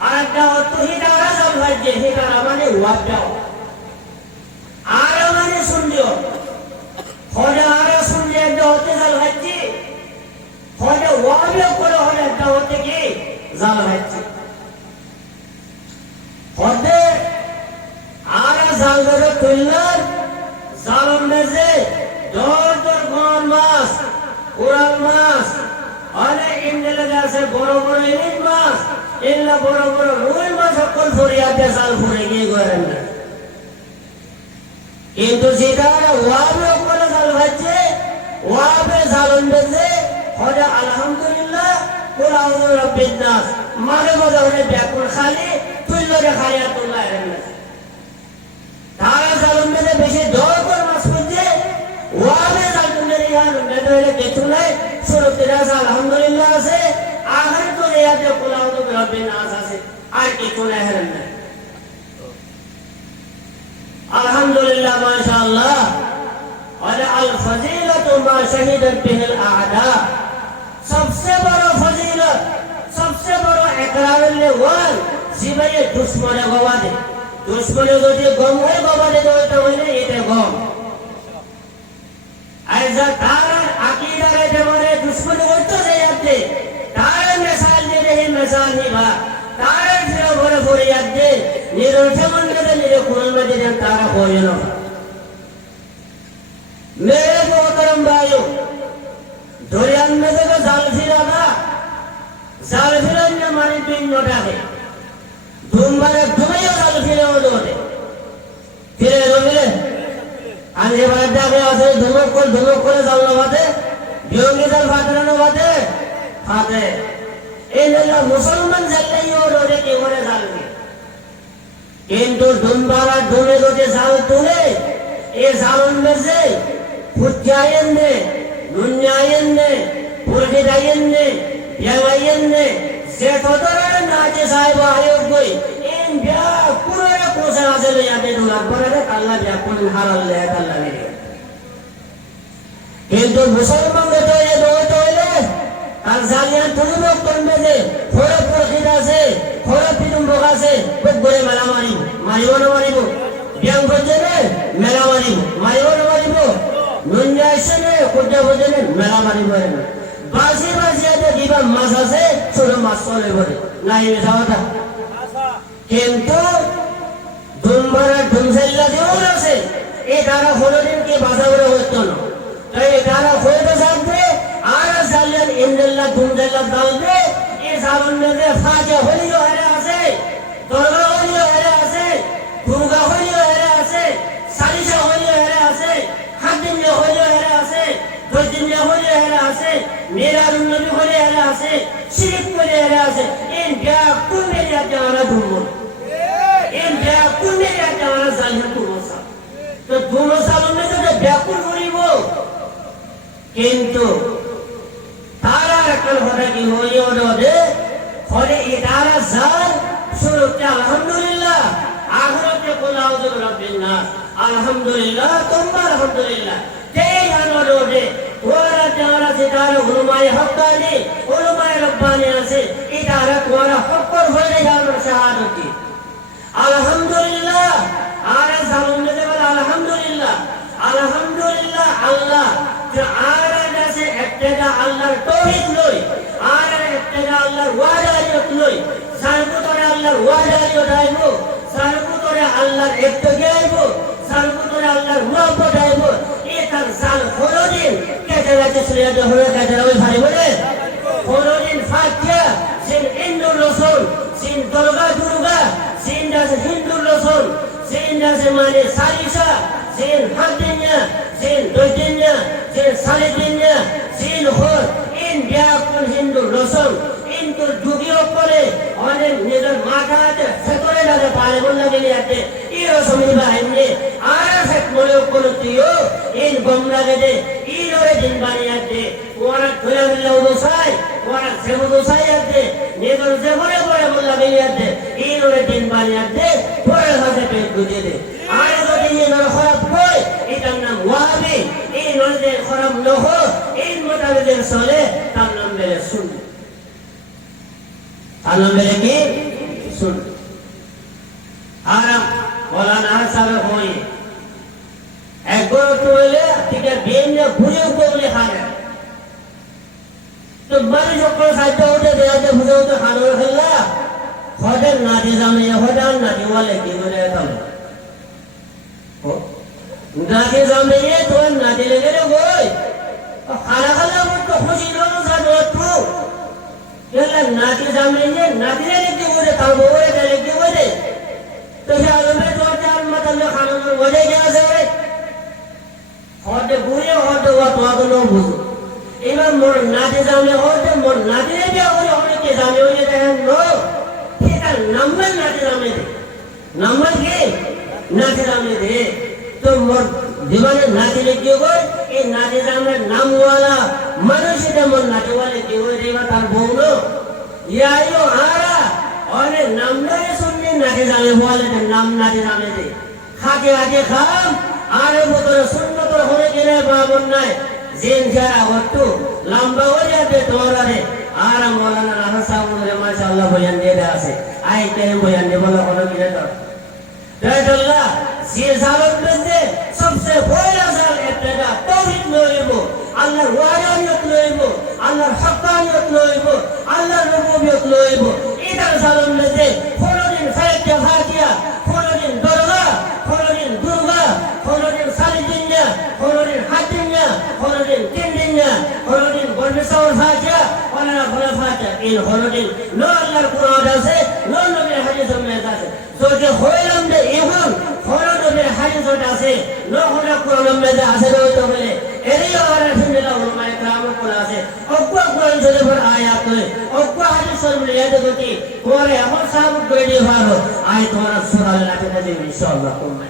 আর একটা হচ্ছে হিদারাজাম হচ্ছে হিদারা মানে ওয়াবদাও আর মানে শুনলিও হলে আর শুনলে একটা হচ্ছে জাল হচ্ছে হলে ওয়াবদাও করে হলে একটা হচ্ছে কি জাল হচ্ছে হলে আর জাল ধরে তুললার জালম মেজে দর দর গন মাস উড়াল মাস আরে ইন্দেলে গাছে বড় বড় ইলিশ মাছ ইল্লা বড় বড় রুই মাছ সকল ফরিয়াতে জাল ফুরে গিয়ে করেন না কিন্তু যেটা ওয়াবে করে জাল ভাজছে ওয়াবে জাল উন্দেছে হজা আলহামদুলিল্লাহ কুল আউযু রাব্বিন নাস মানে মজা হলে ব্যাকুল খালি তুইলরে খায়াতুল্লাহ এর না তারা জাল উন্দেছে বেশি দর করে মাছ খুঁজছে ওয়াবে জাল উন্দেছে আর উন্দেছে কিছু নাই সুরতে রাজা আলহামদুলিল্লাহ আছে আখের তো রিয়াতে কুলাউ তো রব্বিন নাস আছে আর কিছু নাই হেরেন না আলহামদুলিল্লাহ মাশাআল্লাহ ওয়া আল ফজিলাতু মা শাহিদাত বিহিল আ'দা सबसे बड़ा फजीलत सबसे बड़ा इकरार ওয়াল জিবায়ে দুশমনে গবা দে দুশমনে যদি গম হয় গবা দে তো এটা হইলে এটা গম আইজা তার আকীদার এবারে দুশমন হইতো যাইতে তার মিসাল দে রে মিসাল নিবা তার ফিরে বড় ফরিয়াদ দে নিরঠে মন্ডলে নিরে কোন মধ্যে দেন তারা হইল মেরে মোহতরম ভাইও দরিয়ান মেজে তো জাল ফিরাবা জাল ফিরানো মানে তিন নটাকে দুমবারে দুমেও জাল ফিরাও দোতে ফিরে রইলে আজে বাড়াকে আছে ধমক করে জাল লাগাতে বিয়ঙ্গি জাল ফাটানো বাতে ফাতে এই নেলা মুসলমান জাল্লাই ওরে কি করে জালবে কিন্তু দুমবারা দুমে যদি জাল তুলে এই জালন মেজে ফুটজায়েন নে নুনয়ায়েন নে পুরগিদায়েন নে ইয়ায়েন নে সেটদরে নাজে সাহেব আয়োগ কই ইন বিয়া পুরে কোসা আছে ইয়াতে দুলা করে আল্লাহ বিয়া কোন হারাল লে আল্লাহ নে কিন্তু মুসলমান তো এ দোতে হইলে আর জালিয়ান তুমি লোক করবে যে খোরা পুরগিদা আছে খোরা পিতুম বগাছে বগরে মেলা মারিব না মারিব বিয়াং বজে মেলা মারিব না মারিব নুনয়াইছে কোজা বজে মেলা মারিব না বাজি আতে দিবা মাছ আছে ছোট মাছ চলে বলে নাই যাওয়াটা কিন্তু দুমবারা দুমসাইলা দিও আছে এই দ্বারা হলদিন কি বাজারে হতো না তাই দ্বারা হইতে থাকবে আর জালিয়ান ইনদাল্লাহ দুমসাইলা দালবে এই জালন মধ্যে ফাজা হলিও হেরে আছে দরগা হলিও হেরে আছে দুর্গা হলিও হেরে আছে সালিসা হলিও হেরে আছে হাদিন হলিও হেরে আছে দজিন হলিও হেরে আছে মিরারুন নবী হলিও হেরে আছে শিরিক হলিও হেরে আছে ইন গা কুনে জানা দুমো ইন গা কুনে জানা জালিয়ান দুমসা তো দুমসা মধ্যে তো ব্যাকুল হইব কিন্তু তারা একল হরে কি হইও দে হরে ইদারা জাল শুরুতে আলহামদুলিল্লাহ কুল আউযু বিরাব্বিন নাস আলহামদুলিল্লাহ তুম্মা আলহামদুলিল্লাহ এই আনোরে ওরা যারা যেটার উলমায়ে হক্কানি উলমায়ে রব্বানি আছে এটারা তোরা হক্কর হয়ে যাওয়ার শাহাদাতি আলহামদুলিল্লাহ আর জামুনে বল আলহামদুলিল্লাহ আলহামদুলিল্লাহ আল্লাহ যে আর আছে একটা আল্লাহর তাওহীদ লই আর একটা আল্লাহর ওয়াহদানিয়ত লই সর্বতরে আল্লাহর ওয়াহদানিয়ত আইবো সর্বতরে আল্লাহর একত্বকে আইবো সর্বতরে আল্লাহর মুহাব্বত আইবো এটার জাল ফরদিন কেটে গেছে সুরিয়াতে হয়ে গেছে ওই ভাই বলে ফরদিন ফাতিহা সিন ইন্দুর রাসূল সিন দুর্গা সিন আছে হিন্দুর রাসূল সিন আছে মানে সারিসা সিন হাদিনিয়া সিন দইদিনিয়া সিন সালিদিনিয়া সিন হর ইন বিয়াকুল হিন্দুর রাসূল ইনতুর যুগীয় করে অনেক নিজের মাথাতে সেতরে লাগে পারে বললা গেলি আছে এই রসমি বাহিনী আর এক মনে উপলব্ধিও ইন গমলাগে দে এই ওরে দিন বানিয়াতে ওরা ধরে দিলে ওসাই ওরা সেবু দোসাই আছে নিজের জীবনে পড়ে বললা গেলি আছে এই ওরে দিন বানিয়াতে পরে হাতে পেট গুজে দে আর যদি নিজের খারাপ হয় এটার নাম ওয়াহাবি এই নজরে খারাপ নহ এই মোতাবেকের চলে তার নাম মেরে শুন আল্লাহ মেরে কি শুন আরাম মৌলানা সাহেব হই একবার তো বলে ঠিক আছে বেঞ্জা ঘুরে উপরে খায় তো মানে যখন সাইড উঠে দেয়াতে ঘুরে উঠে খানোর খেলা হঠাৎ নাচে জামে হঠাৎ নাচে বলে কি বলে তাম নাচে জামে তোর নাচে লেগে রে বই খালা খালা তো খুশি রঙ জানো তো কেলা নাচে জামে নাচে লেগে বলে তাও বলে লেগে বলে তো জামে তো চার মাথা মে খানোর বলে গেছে রে হঠাৎ ঘুরে হঠাৎ ওয়া তো নো বুঝো এবার মোর নাচে জামে হতে মোর নাচে লেগে বলে অনেকে জামে হয়ে দেখেন নো এটা নাম্বার নাচে জামে দে নাম্বার কি নাচে জামে দে তো মোর জীবনে নাচে লেগে গই এই নাচে জামের নামওয়ালা মানুষ এটা মোর নাচে বলে কি ওই রেবা তার বউ নো ইয়াইও আরা অনেক নাম ধরে শুননি নাচে জামে বলে নাম নাচে জামে দে খাকে আগে খাম আর বতরে সুন্নতর হয়ে গেলে বাবন নাই জিন যারা হতো লম্বা হয়ে যাবে তোরারে আর মৌলানা রাহা সাহেব মাশাআল্লাহ বয়ান দিয়ে আছে আই কেন বয়ান দিয়ে বলা হলো কি রে আল্লাহ যে জালত মধ্যে সবচেয়ে বড় জাল একটা তাওহীদ লইব আল্লাহর ওয়াহদানিয়ত লইব আল্লাহর হক্কানিয়ত লইব আল্লাহর রুবুবিয়ত লইব এটা জালত মধ্যে কোনদিন ফাতিহা কোনদিন দুর্গা কোনদিন সালিদিনিয়া কোনদিন হাদিনিয়া কোনদিন তিনদিনিয়া কোনদিন বর্ণসাওর ফাতিহা ওনারা বলে ফাতিহা এই কোনদিন নো আল্লাহর কোরআন আছে নো নবীর হাদিসের মধ্যে আছে তো যে হইলাম যে এখন কোরআনের হাদিসত আছে নো কোরআন কোরআনের মধ্যে আছে তো বলে এরই আর আলহামদুলিল্লাহ উলামায়ে কেরাম কোন আছে অজ্ঞা কোরআন শরীফের আয়াত নয় অজ্ঞা হাদিসের মধ্যে ইয়াদ গতি পরে এমন সাহাব করে দিয়ে ভালো আয় তোমার সূরা আল-লাকাতে যে ইনশাআল্লাহ তোমরা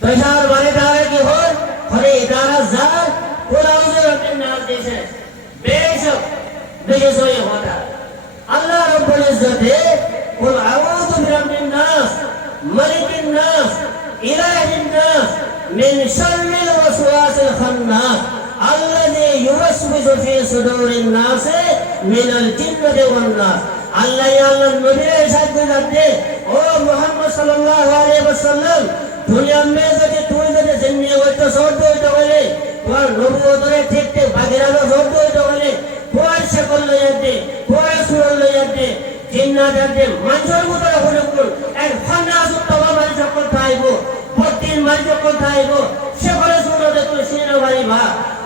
তো যার মানে তার কি হয় হরে ইদারা জাল কোরআনের রব্বিন নাস দিয়েছে বেশক বেশক হয়ে হঠাৎ আল্লাহ রাব্বুল ইজ্জতে কুল আউযু বিরাব্বিন নাস মালিকিন নাস ইলাহিন নাস মিন শাররিল ওয়াসওয়াসিল খান্নাস আল্লাযী ইউওয়াসওয়িসু ফি সুদুরিন নাস মিনাল জিন্নাতি ওয়ান নাস আল্লাহ আল্লাহর নবীর ইরশাদ করতে ও মুহাম্মদ সাল্লাল্লাহু আলাইহি ওয়াসাল্লাম দুনিয়া মে যদি তুই যদি জিন্নি হইতো সর্দ হইতো বলে তোর নবুয়তরে ঠিক ঠিক বাগেরানো সর্দ হইতো বলে কোন সকল লইতে কোন সুর লইতে জিন্নাতে মানুষের মতো হলো কোন এক খান্নাস তওবা মানে সকল থাইবো প্রতিদিন মানে সকল থাইবো সকলে সুরতে তুই সিনা ভাইবা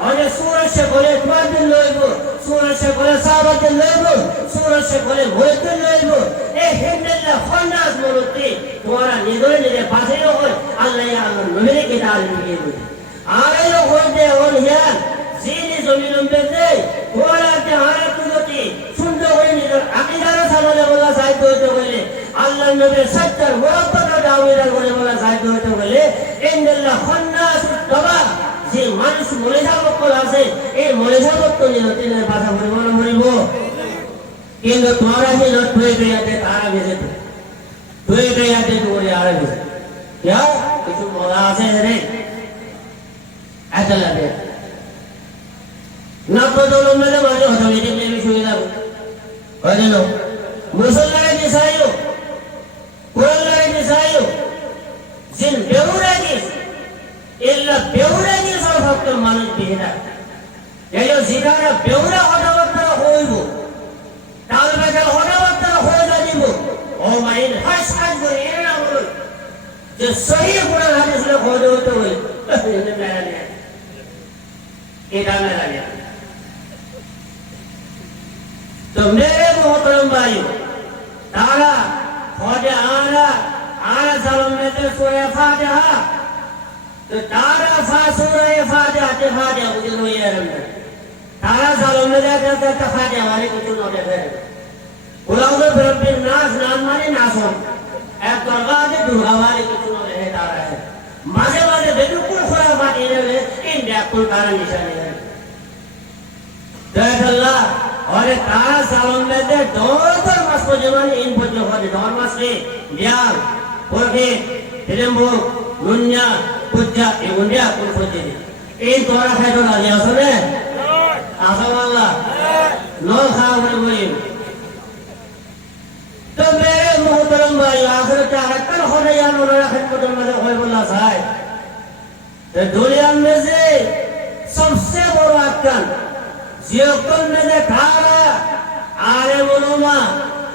অনে সুর সকলে তোমার দিন লইবো সুর সকলে সাহাবাতে লইবো সুর সকলে মুরিদ লইবো এই হিন্দাল্লাহ খান্নাস মরতে তোরা নিজে নিজে পাশে হয় আল্লাহ আল্লাহ নবীর কি তালিম দিয়ে আর এই হইতে ওর ইয়ান জিনি জমিন বেদে ওরাতে আরাতুতি সুন্দর হয়ে নিজের আকীদার সামনে বলা সাহিত্য হইতে বলে আল্লাহ নবীর সত্তর মুরাব্বাত দাওয়াত করে বলা সাহিত্য হইতে বলে ইন্নাল্লাহ খান্নাস তওবা যে মানুষ মলেশাবক আছে এই মলেশাবক তো নিয়তিনের ভাষা বলবো কিন্তু তোমরা যে লট হয়ে গেছে তারা গেছে দুই দুইয়াতে করে আড়ে গেছে क्या কিছু মজা আছে রে এত লাগে না তো দলম মেলে মাঝে হতো এদিকে আমি শুয়ে যাব হয় যেন মুসলমানের দিশাইও কোরআনের দিশাইও জিন বেউরাজি ইল্লা বেউরাজি সব ভক্ত মানুষ বিহেরা এই জিগারা বেউরা হঠাৎ হইব তাল বেকার হঠাৎ হয়ে যাইব ও মাইন হাস হাস করে এরা বল যে সহি কোরআন হাদিস লোক হয়ে হতে হই এটা মেরা নিয়ে এটা মেরা নিয়ে तो मेरे मोहतरम भाइयों तारा फौजे आला सालों में तो सूरह फातिहा तो तारा सूरह फातिहा ते फातिहा मुझे नो ये रंग तारा सालों में तो फातिहा वाले कुछ नो दे फिर उलाउदे फिर भी नास नाम माने नासों एक दुर्गा दे दुर्गा वाले कुछ नो दे तारा है माजे माजे बिल्कुल खुराफात ये इंडिया कुल कारण निशानी है जय अल्लाह और तारा सालों में दे दौर मास को जमाने इन पर जो होते दौर मास में बियार पुरखे तिरंबो दुनिया कुच्चा ये उन्दिया कुल खोजे इन तोरा है तो राजी आसने आसवाला नो खाओ बोली तो मेरे मोहतरम भाई आखिर क्या है कल होने या नो रखने को तो मेरे कोई बोला साय तो दुनिया में से सबसे बड़ा अक्कल जियोकल में से खारा आरे मुनुमा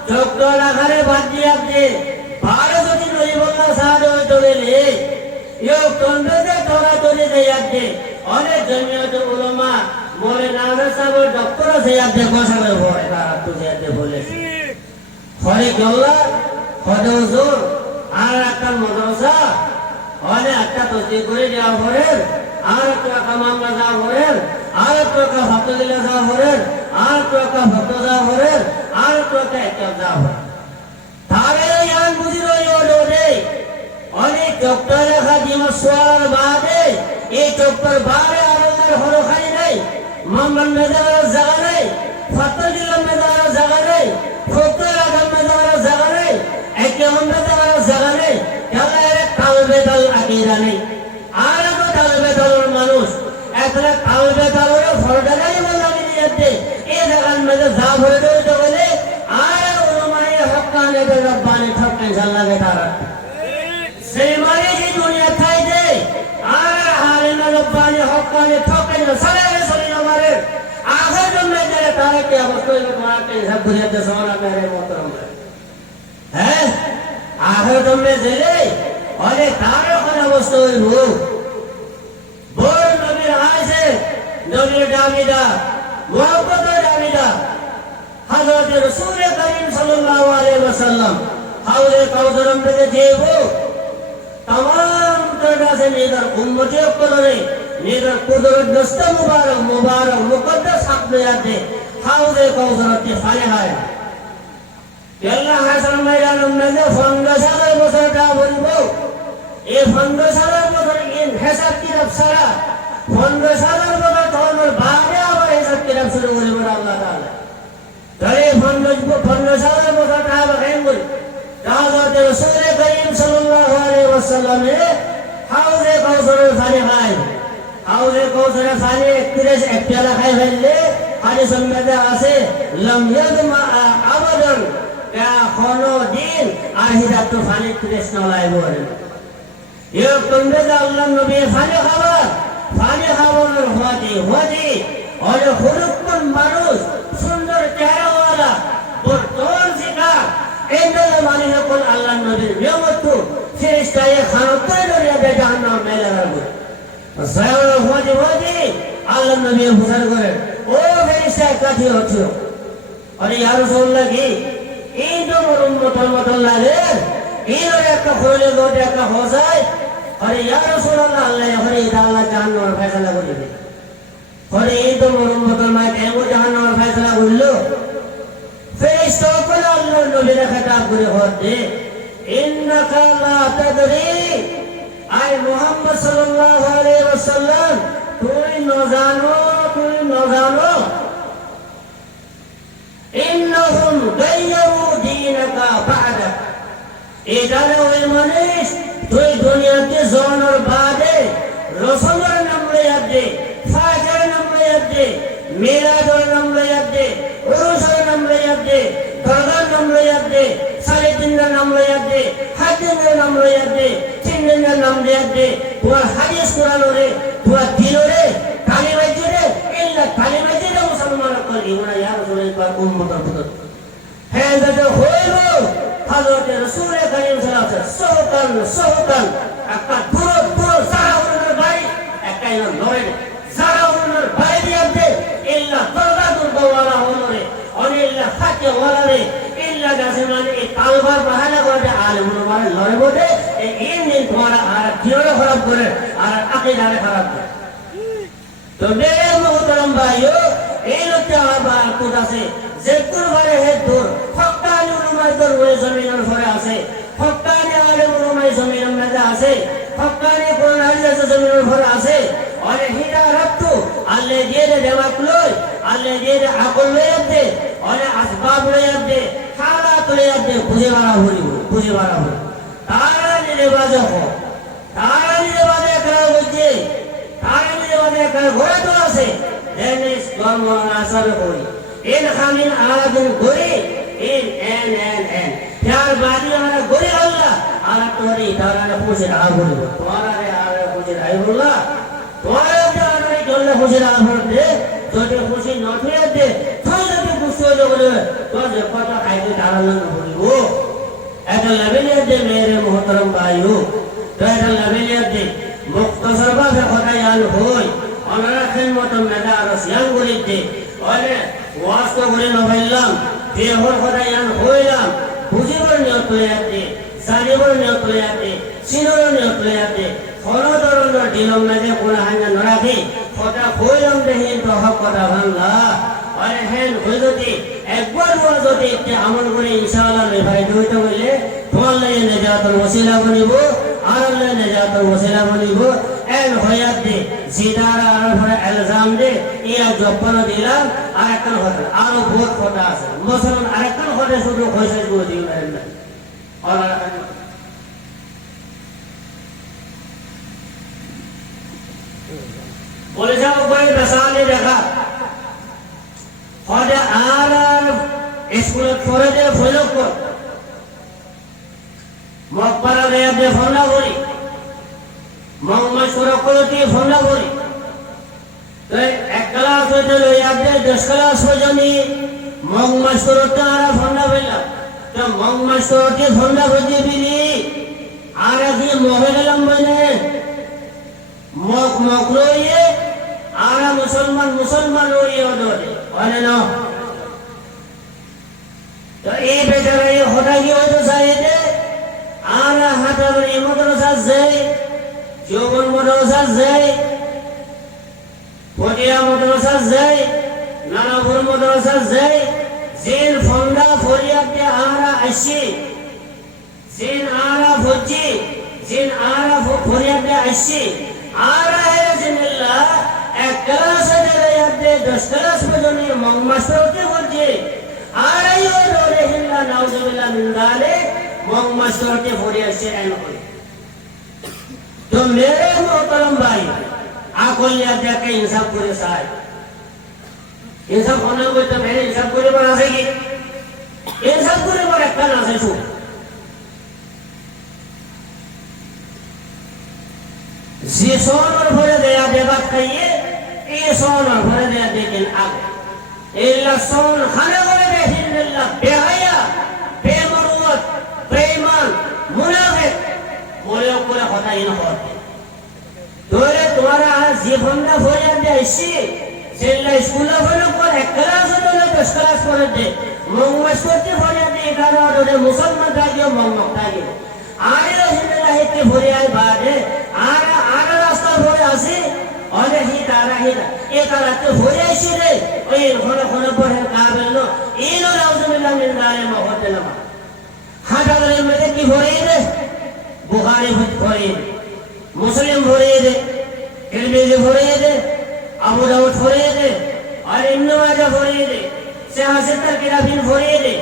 जोकल आखरे बाजी आपने बारह सौ दिन वही बोलना साधु तो ले यो कंधे से थोड़ा तो ले जाते और जमीन तो उलमा बोले नाना साहब डॉक्टर से आप देखो सब बोले तारा तुझे आते बोले खरे क्योंला खरे उज़ूर आर अक्कल मदरसा और अक्कल तो जिक्रे जाओ बोले आर अक्कल कमाम लगा बोले आर तो का भक्त दिला जा होरेर आर तो का भक्त जा होरेर आर तो का एक जा हो थारे यान बुझिरो यो डोरे अने डॉक्टर का दिम स्वार बादे ए डॉक्टर बारे आरंदर हरो खाली नहीं ममन मेदार जगह नहीं फतल दिला मेदार जगह नहीं फतल आदम मेदार जगह नहीं एक मेदार जगह नहीं क्या है तालबेदल अकीदा नहीं आर तो तालबेदल मानुष ऐसा तालबे तालोरे फरदा नहीं बोला नहीं जाते ये जगह में जो जाब हो रहे तो बोले आए उन्होंने हक्काने के रब्बाने ठक्के चलना के तारा सेमाने की दुनिया थाई दे आए हाले में रब्बाने हक्काने ठक्के न सरे सरे हमारे आखिर जब मैं तेरे तारे के अवस्थे में तुम्हारे के सब दुनिया के सोना मेरे मोहतरम है आखिर जब मैं चले और ये तारे को अवस्थे में हो बोल नबी आयसे नबी दामिदा मोहब्बत दामिदा हज़रत रसूल करीम सल्लल्लाहु अलैहि वसल्लम हौले कौसर में जेबो तमाम तरह से नेदर उम्मते अपने नेदर कुदरत दस्त मुबारक मुबारक मुकद्दस हक में आते हौले कौसर के फाले है अल्लाह हसन मैदान में जो फंगसार बसरटा बोलबो ये फंगसार बसर इन हिसाब की रफ्सारा फंगसार बसर तो बारे और हिसाब की रफ्सार बोले बड़ा अल्लाह ताला तरे फंगसार बसर का बखें बोल हज़रत रसूल करीम सल्लल्लाहु अलैहि वसल्लम ने हौज़े कौसर फाले खाए हौज़े कौसर फाले किरेश एक्टियाला खाए फैले हदीस में आसे लम यदमा अबदन क्या कोनो दिन आहिरत तो फाले किरेश न लाए बोले ये तुमने तो अल्लाह नबी फाले खबर होती और खुरुकुन मानुस सुंदर चेहरा वाला बुर्तोन सिका इंदल माने कुल अल्लाह नबी व्यवतु फरिश्ता ये खानों दरिया दे जहन्नम में लगा हुआ सयाल होती अल्लाह नबी हुसर करे ओ फरिश्ता काठी होती हो और यार रसूल की इन दोनों उम्मतों लाले इन और एक का खोले दो एक का हो जाए और यार रसूल अल्लाह हरे इदाला जहन्नम और फैसला कर दे और इन दोनों उम्मतों में केवो जहन्नम और फैसला कर लो फरिश्तों को अल्लाह नबी ने खिताब करे होते इन्नका ला तदरी आए मोहम्मद सल्लल्लाहु अलैहि वसल्लम तुम न जानो इन्नहुम गय्यरू दीनका बअदक ये এটারে ওই মানুষ তুই দুনিয়াতে জমানোর বাদে রসমের নাম লইয়া দে, ফাজরের নাম লইয়া দে, মিলাদের নাম লইয়া দে, উরুসের নাম লইয়া দে, দরগার নাম লইয়া দে, সাড়ে তিনটার নাম লইয়া দে, হাদিসের নাম লইয়া দে, তিন দিনের নাম লইয়া দে, তোমার হাদিস কোরআন রে, তোমার দিল রে, কালিমাইজি রে, ইল্লা কালিমাইজি রে মুসলমান কল ইমানা ইয়া রাসূলুল্লাহ উম্মতের পুত্র হ্যাঁ যাতে হইল হযরত রাসূল করিম সাল্লাল্লাহু আলাইহি ওয়াসাল্লাম সহকান একটা পুরো পুরো সারা ওনার বাড়ি একটা এর নয় সারা ওনার বাড়ি দিয়ে ইল্লা দরগাতুল বাওয়ালা ওনরে অনিল্লা ফাতে ওয়ালারে ইল্লা গাজমানে এই তালবার বাহানা করে আলেমুল মানে লড়ে বটে এই ইন তোমারা আর কিরে খারাপ করে আর আকীদারে খারাপ করে তো মেরে মুহতারাম ভাইও এই লোকটা আবার কোথ আছে যেকুর বারে হে দূর ফক্কানি উলুমাই দর ওই জমিনের পরে আছে ফক্কানি আলেম উলুমাই জমিনের মধ্যে আছে ফক্কানি কোরআন হাদিস জমিনের পরে আছে অনেক হিরা রাখতো আল্লাহ দিয়ে দেওয়া লই আল্লাহ দিয়ে আকল লইয়া দে অনেক আসবাব লইয়া দে হালাত লইয়া দে বুঝে বাড়া হইব তারা নিজে বাজে হোক তারা নিজে বাজে করা হচ্ছে তারা নিজে বাজে করা ঘোরা তো আছে দেনিস ধর্ম আসার করি इन खामिन आराधन गोरी इन एन प्यार बादी हमारा गोरी अल्लाह आरा तोरी तारा ने पूछे रहा बोली तुम्हारा रे आरा पूछे रहा बोला तुम्हारे प्यार ने जोले पूछे रहा बोल दे तो जो पूछे नोटिया दे तो जब पूछो जो बोले तो जब पता खाई तारा ने बोली वो ऐसा लबेलियत दे मेरे मोहतरम भाइयों तो ऐसा लबेलियत दे मुख्तसर बात होता यान होई हमारा खिदमत में दारस यान बोली दे और ওয়াস্ত করে নবাইলাম দেহর কথা ইয়ান হইলাম বুঝিবার নিয়ত লইয়াতে জানিবার নিয়ত লইয়াতে চিনর নিয়ত লইয়াতে ফলধরণের দিলম লাগে কোনা হাঙ্গা নরাখি কথা হইলাম দেহি তো হক কথা ভাঙলা আরে হেন হই যদি একবার বড় যদি একটি আমল করে ইনশাআল্লাহ লেভাই হইতে বললে তোমার লাগে নেজাতের ওসিলা বনিব আর আল্লাহ নেজাতের ওসিলা বনিব এন হয়াত দে জিদারা আর পরে ইলজাম দে ইয়া জপনা দিলাম আর একটা কথা আরো বহুত কথা আছে মুসলমান আরেকটা কথা শুধু কইছে গো দিও না আর বলে যাও কোই মিসালে দেখা হদে আর স্কুলে পড়ে দে ফলো কর মকবরা রে দে ফোনা বলি মোহাম্মদ সুরকলতি ফোনা বলি তো এক ক্লাস হইতে লইয়া দে 10 ক্লাস পর্যন্ত মোহাম্মদ সুরকলতি আর ফোনা বললা তো মোহাম্মদ সুরকলতি ফোনা বলি বিলি আর কি মোবাইলাম বলে মক লইয়ে আর মুসলমান লইয়ে ওদে ওনে না তো এই বেচারা এই হঠাৎ কি হইতো চাইতে আর হাতার এই মাদ্রাসা যায় যৌবন মাদ্রাসা যায় পটিয়া মাদ্রাসা যায় নানাপুর মাদ্রাসা যায় জিন ফন্ডা ফরিয়াতে আরা আসি জিন আরা ভজি জিন আরা ফরিয়াতে আসি আরা হে জিনিল্লাহ এক ক্লাস দেয়াতে 10 ক্লাস পর্যন্ত মাস্টারকে বলছে আরাইও দরে হিল্লা নাউজুবিল্লাহ মিন যালিক মাস্টারকে ফরিয়াছে এন করে তো মেরে মোহতরম ভাই আকলিয়া দেখে ইনসাফ করে চাই ইনসাফ হলে বলতে মেরে ইনসাফ করে বলা আছে কি ইনসাফ করে বলা একটা না আছে শুন যে সোনার ভরে দেয়া দেবাত খাইয়ে এই সোনার ভরে দেয়া দেখেন আগে ইল্লা সোন খানে বলে দেখেন আল্লাহ বেহায়া বেমরুত বেঈমান মুনাফিক বলে করে কথা ইন হতে তোরে তোমারা জীবনটা ভরে দেইছি সেলা স্কুলে ভরে কর এক ক্লাস হলে 10 ক্লাস করে দে মোহাম্মদ করতে ভরে দে 11 ওরে মুসলমান থাকিও মোহাম্মদ থাকিও আরে রহিমুল্লাহ কে ভরে আই বাদে আর রাস্তা ভরে আসি অনে হি তারা হি এ তারাতে ভরে আসি রে ওই ঘন ঘন পড়ে কাবেল নো ইনো নাউজুবিল্লাহ মিন যালিম হতে না হাজারের মধ্যে কি ভরে রে বুখারী ভরে মুসলিম ভরে দে তিরমিজি ভরে দে আবু দাউদ ভরে দে আর ইবনে মাজাহ ভরে দে সিহাসাতার কিরাবিন ভরে দে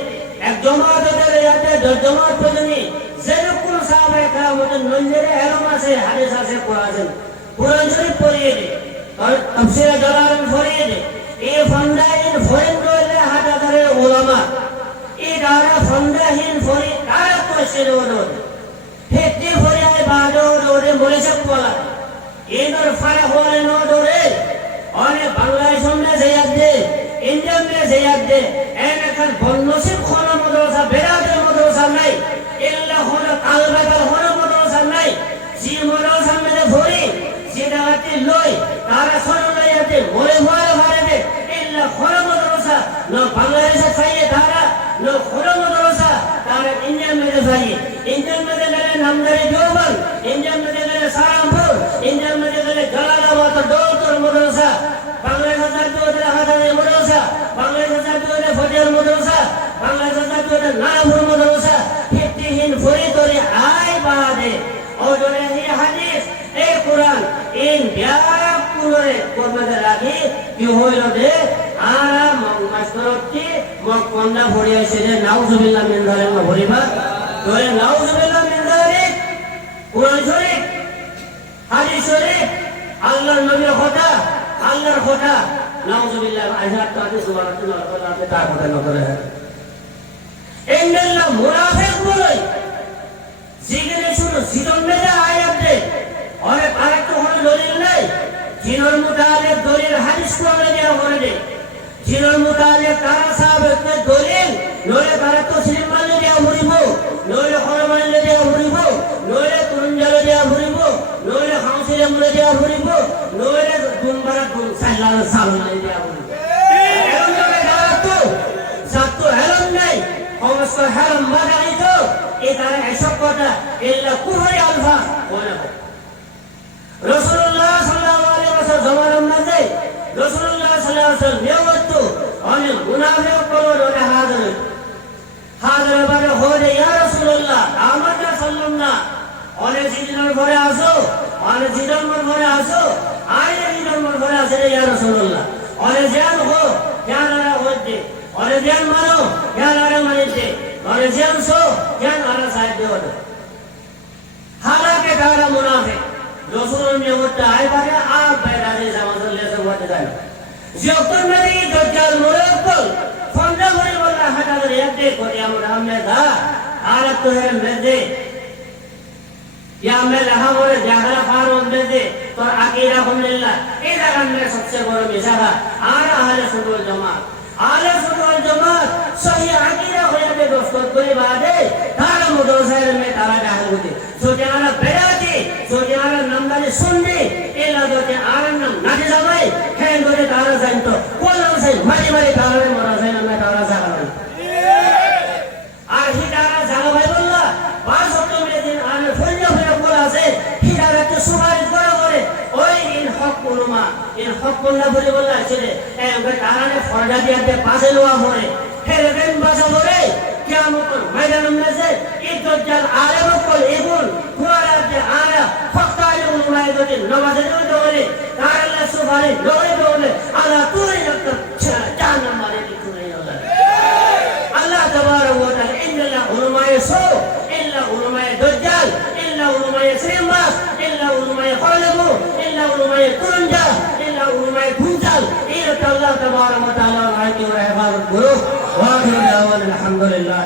এক জমাত ধরে যাতে 10 জমাত পর্যন্ত যেরকম সাহাবায়ে কেরামের নজরে এলম আছে, হাদিস আছে, কোরআন শরীফ পড়িয়ে দে, তাফসীরে জালালাইন পড়িয়ে দে। এই ফন্দাহীন ফরিদ রইলে হাজারে উলামা এই দ্বারা ফন্দাহীন ফরিদ কারা কোশ্চেন ওদের হেতে ফরিয়ায় বাদো ওরে বলেছে বলা এদের ফারা হলে ন ধরে অনেক বাংলায় সামনে যাইয়া দে, ইন্ডিয়ানে যাইয়া দে, এখান বন্নসিব কোন মাদ্রাসা বেরাদের মাদ্রাসা নাই, ইল্লা কোন কালবাগাল কোন মাদ্রাসা নাই। যে মাদ্রাসা মধ্যে ভরি যেটাতে লই তারা সরলাইয়াতে মরে মরে ভারে ইল্লা কোন মাদ্রাসা ন বাংলাদেশে চাইয়ে তারা ন কোন মাদ্রাসা তারা ইন্ডিয়ান মধ্যে চাইয়ে, ইন্ডিয়ান মধ্যে গেলে নামদারি দেওবন্দ, ইন্ডিয়ান মধ্যে গেলে সারামপুর, ইন্ডিয়ান মধ্যে গেলে জালালাবাদ দৌলতর মাদ্রাসা, বাংলাদেশ জাতীয় হাজারে মাদ্রাসা, বাংলাদেশ জাতীয় ফটিয়ার মাদ্রাসা, বাংলাদেশ জাতীয় নারায়ণপুর মাদ্রাসা, ভিত্তিহীন ফরিদরে আয় বাদে ওজনে এই হাদিস এই কোরআন ইন ব্যাকুলরে কর্মদের রাখি কি হইল দে আরা মাস্টারটি মকন্দা ভরিয়াছে যে নাউজুবিল্লাহ মিন যালিকা ভরিবা তোরে নাউজুবিল্লাহ মিন যালিক। কোরআন শরীফ হাদিস শরীফ আল্লাহর নবীর কথা, আল্লাহর কথা, নাউজুবিল্লাহ আয়াত তাতে সুবহানাল্লাহ আপনি তার কথা না করে ইন্নাল্লাহ মুনাফিক বলে জিগরে শুনো জীবন মেরে আয়াত দে অনেক আরেকটা হলো দলিল নাই জিনর মুতালিক দলিল হাদিস কোরআনে দেওয়া করে দে জিনর মুতালিক তারা সাহাবের দলিল নইলে তারা তো সিনেমা মানলে দেওয়া ভরিব, নইলে খরা মানলে দেওয়া ভরিব, নইলে তুরুঞ্জালে দেওয়া ভরিব, নইলে হাউসিলে মুলে দেওয়া ভরিব, নইলে গুনবারা গুন সাইলাল সালমালে দেওয়া ভরিব। এরকম জায়গায় যারা তো সাতো হেলম নাই সমস্ত হেলম বাজাই তো এই তারা এসব কথা ইল্লা কুফরি আলফা বলে রাসূলুল্লাহ সাল্লাল্লাহু আলাইহি ওয়াসাল্লাম জামানার মধ্যে রাসূলুল্লাহ সাল্লাল্লাহু আলাইহি ওয়াসাল্লাম নেওয়াতো অনেক মুনাফিক বলে হাজির হাজির বারে হয়ে ইয়া রাসূলুল্লাহ আমাদের সাল্লাল্লাহ অনেক জিনের ঘরে আসো, অনেক জিনের ঘরে আসো, আইনে জিনের ঘরে আসে ইয়া রাসূলুল্লাহ অনেক জ্ঞান হো জ্ঞান আরা হচ্ছে, অনেক জ্ঞান মানো জ্ঞান আরা মানিতে, অনেক জ্ঞান সো জ্ঞান আরা সাহায্য হতো। হালাকে তারা মুনাফিক রাসূলুল্লাহ নেওয়াটা আই বারে আর বেরাদে জামাতুল লেসে হতে যায় যখন নবী দজ্জাল মুরাক্কাল ফন্ডা করে বলা হাজার ইয়াদে কোটি আমরা আমনে দা আর তো হে মেদে या मैं रहा बोले जागरा फार होने दे तो अकीदा अल्हम्दुलिल्लाह ये जगह में सबसे बड़ा मिसाल आला अहले सुन्नत जमात सही अकीदा हो जाते दोस्तों कोई बात है तारा मुदरसा में तारा जाहिल होते सोचना बेराती सोचना नंबर सुनने ये लगते आनंद नाचे जाए खेल बोले तारा जाइन तो कौन से मरी मरी तारा में मरा जाइन में तारा जागा आखिर तारा जागा भाई बोला पांच हफ्तों में दिन आने फुल्ला আছে হিদায়াতে সুপারিশ করা করে ওই ইন হক কোনলা বলে বলা ছেলে এই আমরা কারণে ফরজা দিতে পাশে লোয়া পড়ে ফেরে দেন বাসা পড়ে কিয়ামত ময়দান মধ্যে এই দজ্জাল আলেম কল এগুন কুয়ারাতে আরা ফক্তাই উলমায়ে যদি নামাজে দৌড়ে তার আল্লাহ সুপারিশ দৌড়ে আল্লাহ তুই একটা জাহান্নাম মারে দিতে আল্লাহ আল্লাহ তাবারক ওয়া তাআলা ইন্নাল্লাহ উলমায়ে সু ইল্লা উলমায়ে দজ্জাল إلا علماء سيماس إلا علماء خالبو إلا علماء كرنجا إلا علماء كنجال إلا الله تبارك وتعالى وعليك ورحمة القلوب وآخر دعوانا الحمد لله.